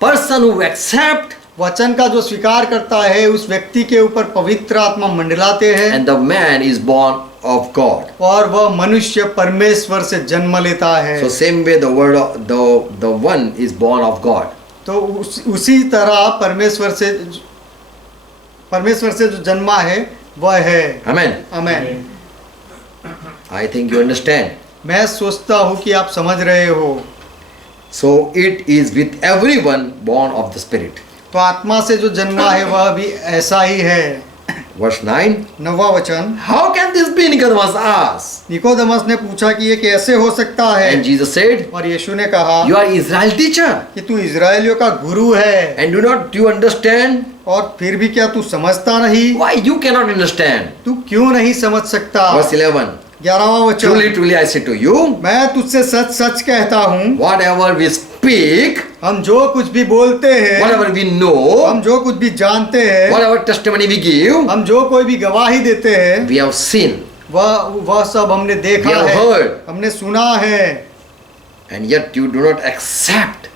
person who accept. वचन का जो स्वीकार करता है उस व्यक्ति के ऊपर पवित्र आत्मा मंडलाते हैं And the man is born of God. और वह मनुष्य परमेश्वर से जन्म लेता है। So same way the word of the one is born of God. तो उसी तरह परमेश्वर से जो जन्मा है वह है। Amen. Amen. I think you understand. मैं सोचता हूँ कि आप समझ रहे हो। So it is with everyone born of the Spirit. तो आत्मा से जो जन्मा है वह भी ऐसा ही है। Verse 9. 9वां वचन, How can this be? Nicodemus asked. Nicodemus ने पूछा कि ये कैसे हो सकता है। And Jesus said, और यीशु ने कहा you are Israel teacher. कि तू इजराइलियों का गुरु है And do not you understand? और फिर भी क्या तू समझता नहीं? Why you cannot understand? तू क्यों नहीं समझ सकता? Verse 11. 11वां Truly, वचन, truly I say to you, मैं तुझसे सच सच कहता हूँ, whatever we speak, हम जो कुछ भी बोलते हैं, whatever we know, हम जो कुछ भी जानते हैं, whatever testimony we give, हम जो कोई भी गवाही देते हैं, we have seen वह सब हमने देखा We have है, heard. हमने सुना है, and yet you do not accept.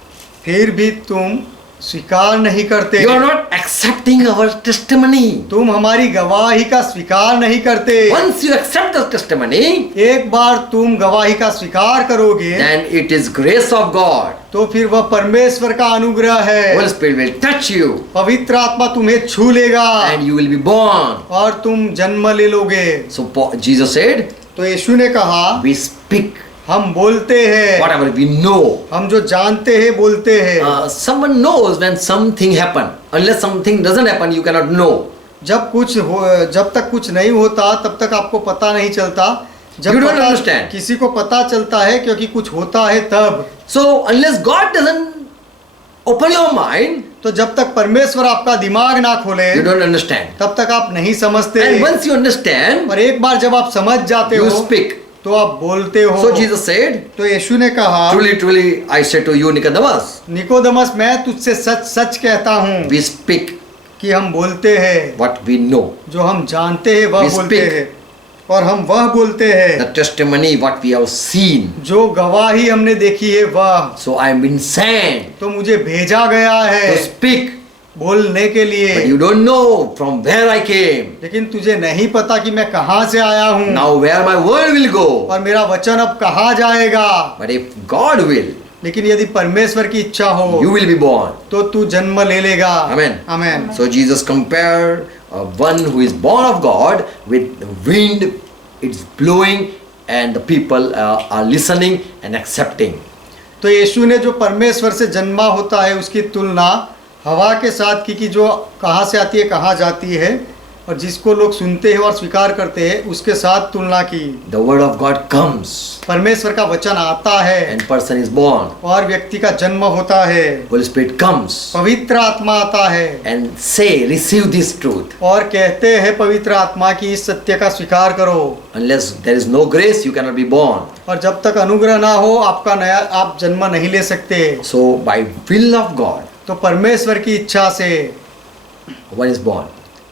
फिर भी तुम स्वीकार नहीं करते। You are not accepting our testimony. तुम हमारी गवाही का स्वीकार नहीं करते। Once you accept the testimony, एक बार तुम गवाही का स्वीकार करोगे then it is grace of God. तो फिर वह परमेश्वर का अनुग्रह है। Holy Spirit will touch you पवित्र आत्मा तुम्हें छू लेगा and you will be born. और tuम जन्म ले लोगे। So Jesus said, तो यीशु ने कहा, we speak हम बोलते हैं, whatever we know. हम जो जानते हैं बोलते हैं। Someone knows when something happen. Unless something doesn't happen, you cannot know. जब तक कुछ नहीं होता तब तक आपको पता नहीं चलता। जब You don't understand. किसी को पता चलता है क्योंकि कुछ होता है तब। So unless God doesn't open your mind, तो जब तक परमेश्वर आपका दिमाग ना खोले you don't understand. तब तक आप नहीं समझते। And once you understand, और एक बार जब आप समझ जाते you हो speak. तो आप बोलते हो। So Jesus said, तो यीशु ने कहा, truly, truly, I say to you, Nicodemus, Nicodemus, मैं तुझसे सच सच कहता हूँ we speak कि हम बोलते हैं what we know. जो हम जानते हैं वह We बोलते speak. हैं, और हम वह बोलते हैं The testimony what we have seen. जो गवाही हमने देखी है वह। So I am been sent तो मुझे भेजा गया है to speak, बोलने के but लिए, you don't know from where I came. लेकिन तुझे नहीं पता कि मैं कहाँ से आया हूँ Now where my word will go. और मेरा वचन अब कहाँ जाएगा। But if God will, लेकिन यदि परमेश्वर की इच्छा हो you will be born. तो तू जन्म ले लेगा। Amen. Amen. So Jesus compared one who is born of God with the wind, it's blowing, and the people are listening and accepting. तो यीशु ने जो परमेश्वर से जन्मा होता है उसकी तुलना हवा के साथ की कि जो कहाँ से आती है कहाँ जाती है, और जिसको लोग सुनते हैं और स्वीकार करते हैं उसके साथ तुलना की। The word of God comes परमेश्वर का वचन आता है and person is born. और व्यक्ति का जन्म होता है, Holy Spirit comes पवित्र आत्मा आता है and say, receive this truth. और कहते हैं पवित्र आत्मा की इस सत्य का स्वीकार करो। Unless there is no grace, you cannot be born. और जब तक अनुग्रह ना हो आप जन्म नहीं ले सकते। So by will of God, तो परमेश्वर की इच्छा से one is born.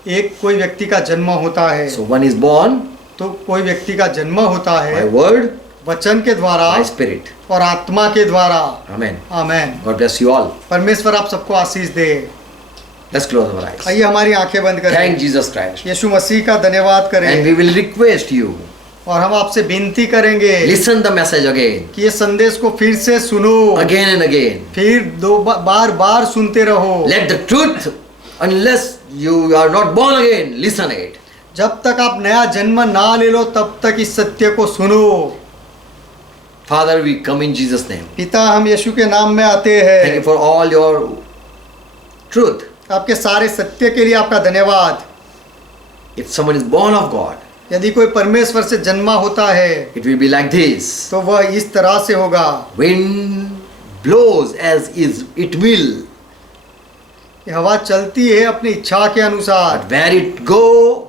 एक कोई व्यक्ति का जन्म होता है। So one is born तो कोई व्यक्ति का जन्म होता by है word, वचन के द्वारा by spirit. और आत्मा के द्वारा। Amen. Amen. God bless you all. परमेश्वर आप सबको आशीष दे। Let's close our eyes. आइए हमारी आंखें बंद Thank करें, Jesus Christ. यीशु मसीह का धन्यवाद And करें, we will request you, और हम आपसे विनती करेंगे listen the message again, कि ये संदेश को फिर से सुनो, again and again. फिर बार बार सुनते रहो। Let the truth, unless you are not born again, listen it. जब तक आप नया जन्म ना ले लो तब तक इस सत्य को सुनो। Father, we come in Jesus' name. पिता, हम यीशु के नाम में आते Thank you हैं। for all your truth. आपके सारे सत्य के लिए आपका धन्यवाद। If someone is born of God, यदि कोई परमेश्वर से जन्मा होता है it will be like this. तो वह इस तरह से होगा। Wind blows as is it will, कि हवा चलती है अपनी इच्छा के अनुसार, but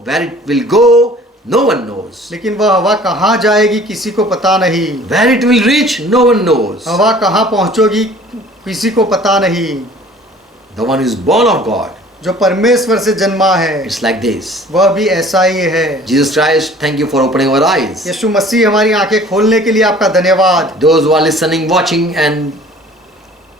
where it will go, no one knows. लेकिन वह हवा कहाँ जाएगी किसी को पता नहीं। Where it will reach, no one knows. हवा कहाँ पहुँचोगी किसी को पता नहीं। The one who is born of God, जो परमेश्वर से जन्मा है it's like this. वह भी ऐसा ही है। Jesus Christ, thank you for opening our eyes. यीशु मसीह, हमारी आंखें खोलने के लिए आपका धन्यवाद। Those who are listening, watching and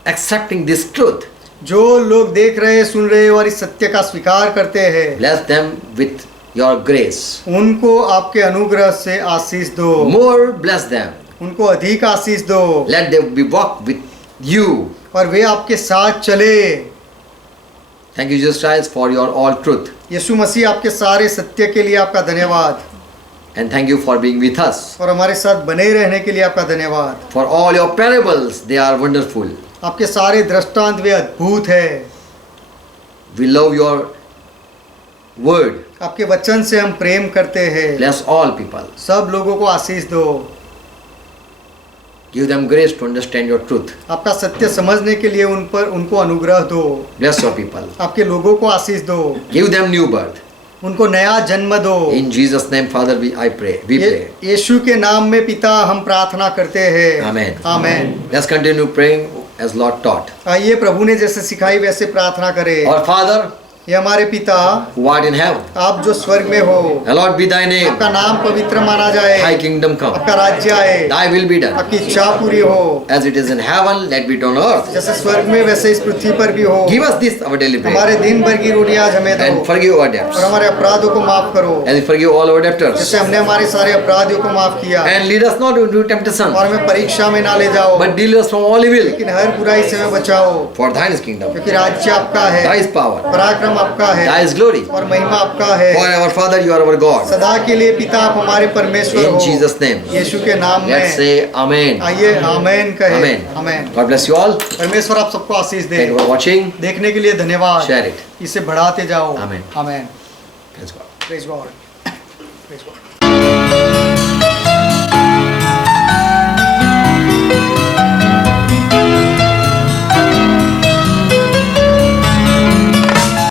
accepting this truth, जो लोग देख रहे, सुन रहे और इस सत्य का स्वीकार करते हैं, bless them with your grace. उनको आपके अनुग्रह से आशीष दो, More bless them. उनको अधिक आशीष दो, Let them be walk with you. और वे आपके साथ चले। Thank you, Jesus Christ, for your all truth. यीशु मसीह, आपके सारे सत्य के लिए आपका धन्यवाद, And thank you for being with us. और हमारे साथ बने रहने के लिए आपका धन्यवाद। For all your parables, they are wonderful. आपके सारे दृष्टांत वे अद्भुत है। We love your word. आपके वचन से हम प्रेम करते हैं। Bless all people. सब लोगों को आशीष दो, Give them grace to understand your truth. आपका सत्य समझने के लिए उनको अनुग्रह दो। Bless your people. आपके लोगों को आशीष दो, Give them new birth. उनको नया जन्म दो। In Jesus' name, Father, we pray. यीशु के नाम में पिता हम प्रार्थना करते हैं। Amen. Amen. Let's continue praying as Lord taught. आइए प्रभु ने जैसे सिखाई वैसे प्रार्थना करें। Our Father, ये हमारे पिता, who art in heaven, आप जो स्वर्ग में हो, hallowed be thy name. आपका नाम पवित्र माना जाए, Thy kingdom come. आपका राज्य आए, Thy will be done. आपकी इच्छा पूरी हो, As it is in heaven, let be done on earth. जैसे स्वर्ग में वैसे इस पृथ्वी पर भी हो। Give us this our daily bread. हमारे दिन भर की रोटी आज हमें दो, And forgive our debts. और हमारे अपराधों को माफ करो, As we forgive all our debtors. जैसे हमने हमारे सारे अपराधियों को माफ किया। And lead us not into temptation, और हमें परीक्षा में ना ले जाओ, but deliver us from all evil. लेकिन हर बुराई से हमें बचाओ, For thine is kingdom, क्योंकि राज्य आपका है, thy is power, पराक्रम आपका है, thy is glory. और महिमा आपका है। For our Father, you are our God. सदा के लिए पिता आप हमारे परमेश्वर In हो। Jesus' name. यीशु के नाम Let's में say Amen. आइए आमेन कहें। Amen. Amen. God bless you all. परमेश्वर आप सबको आशीष दे। Thank you for watching. देखने के लिए धन्यवाद। Share it. इसे बढ़ाते जाओ। Amen. आमेन। Praise God. Praise God. Praise God.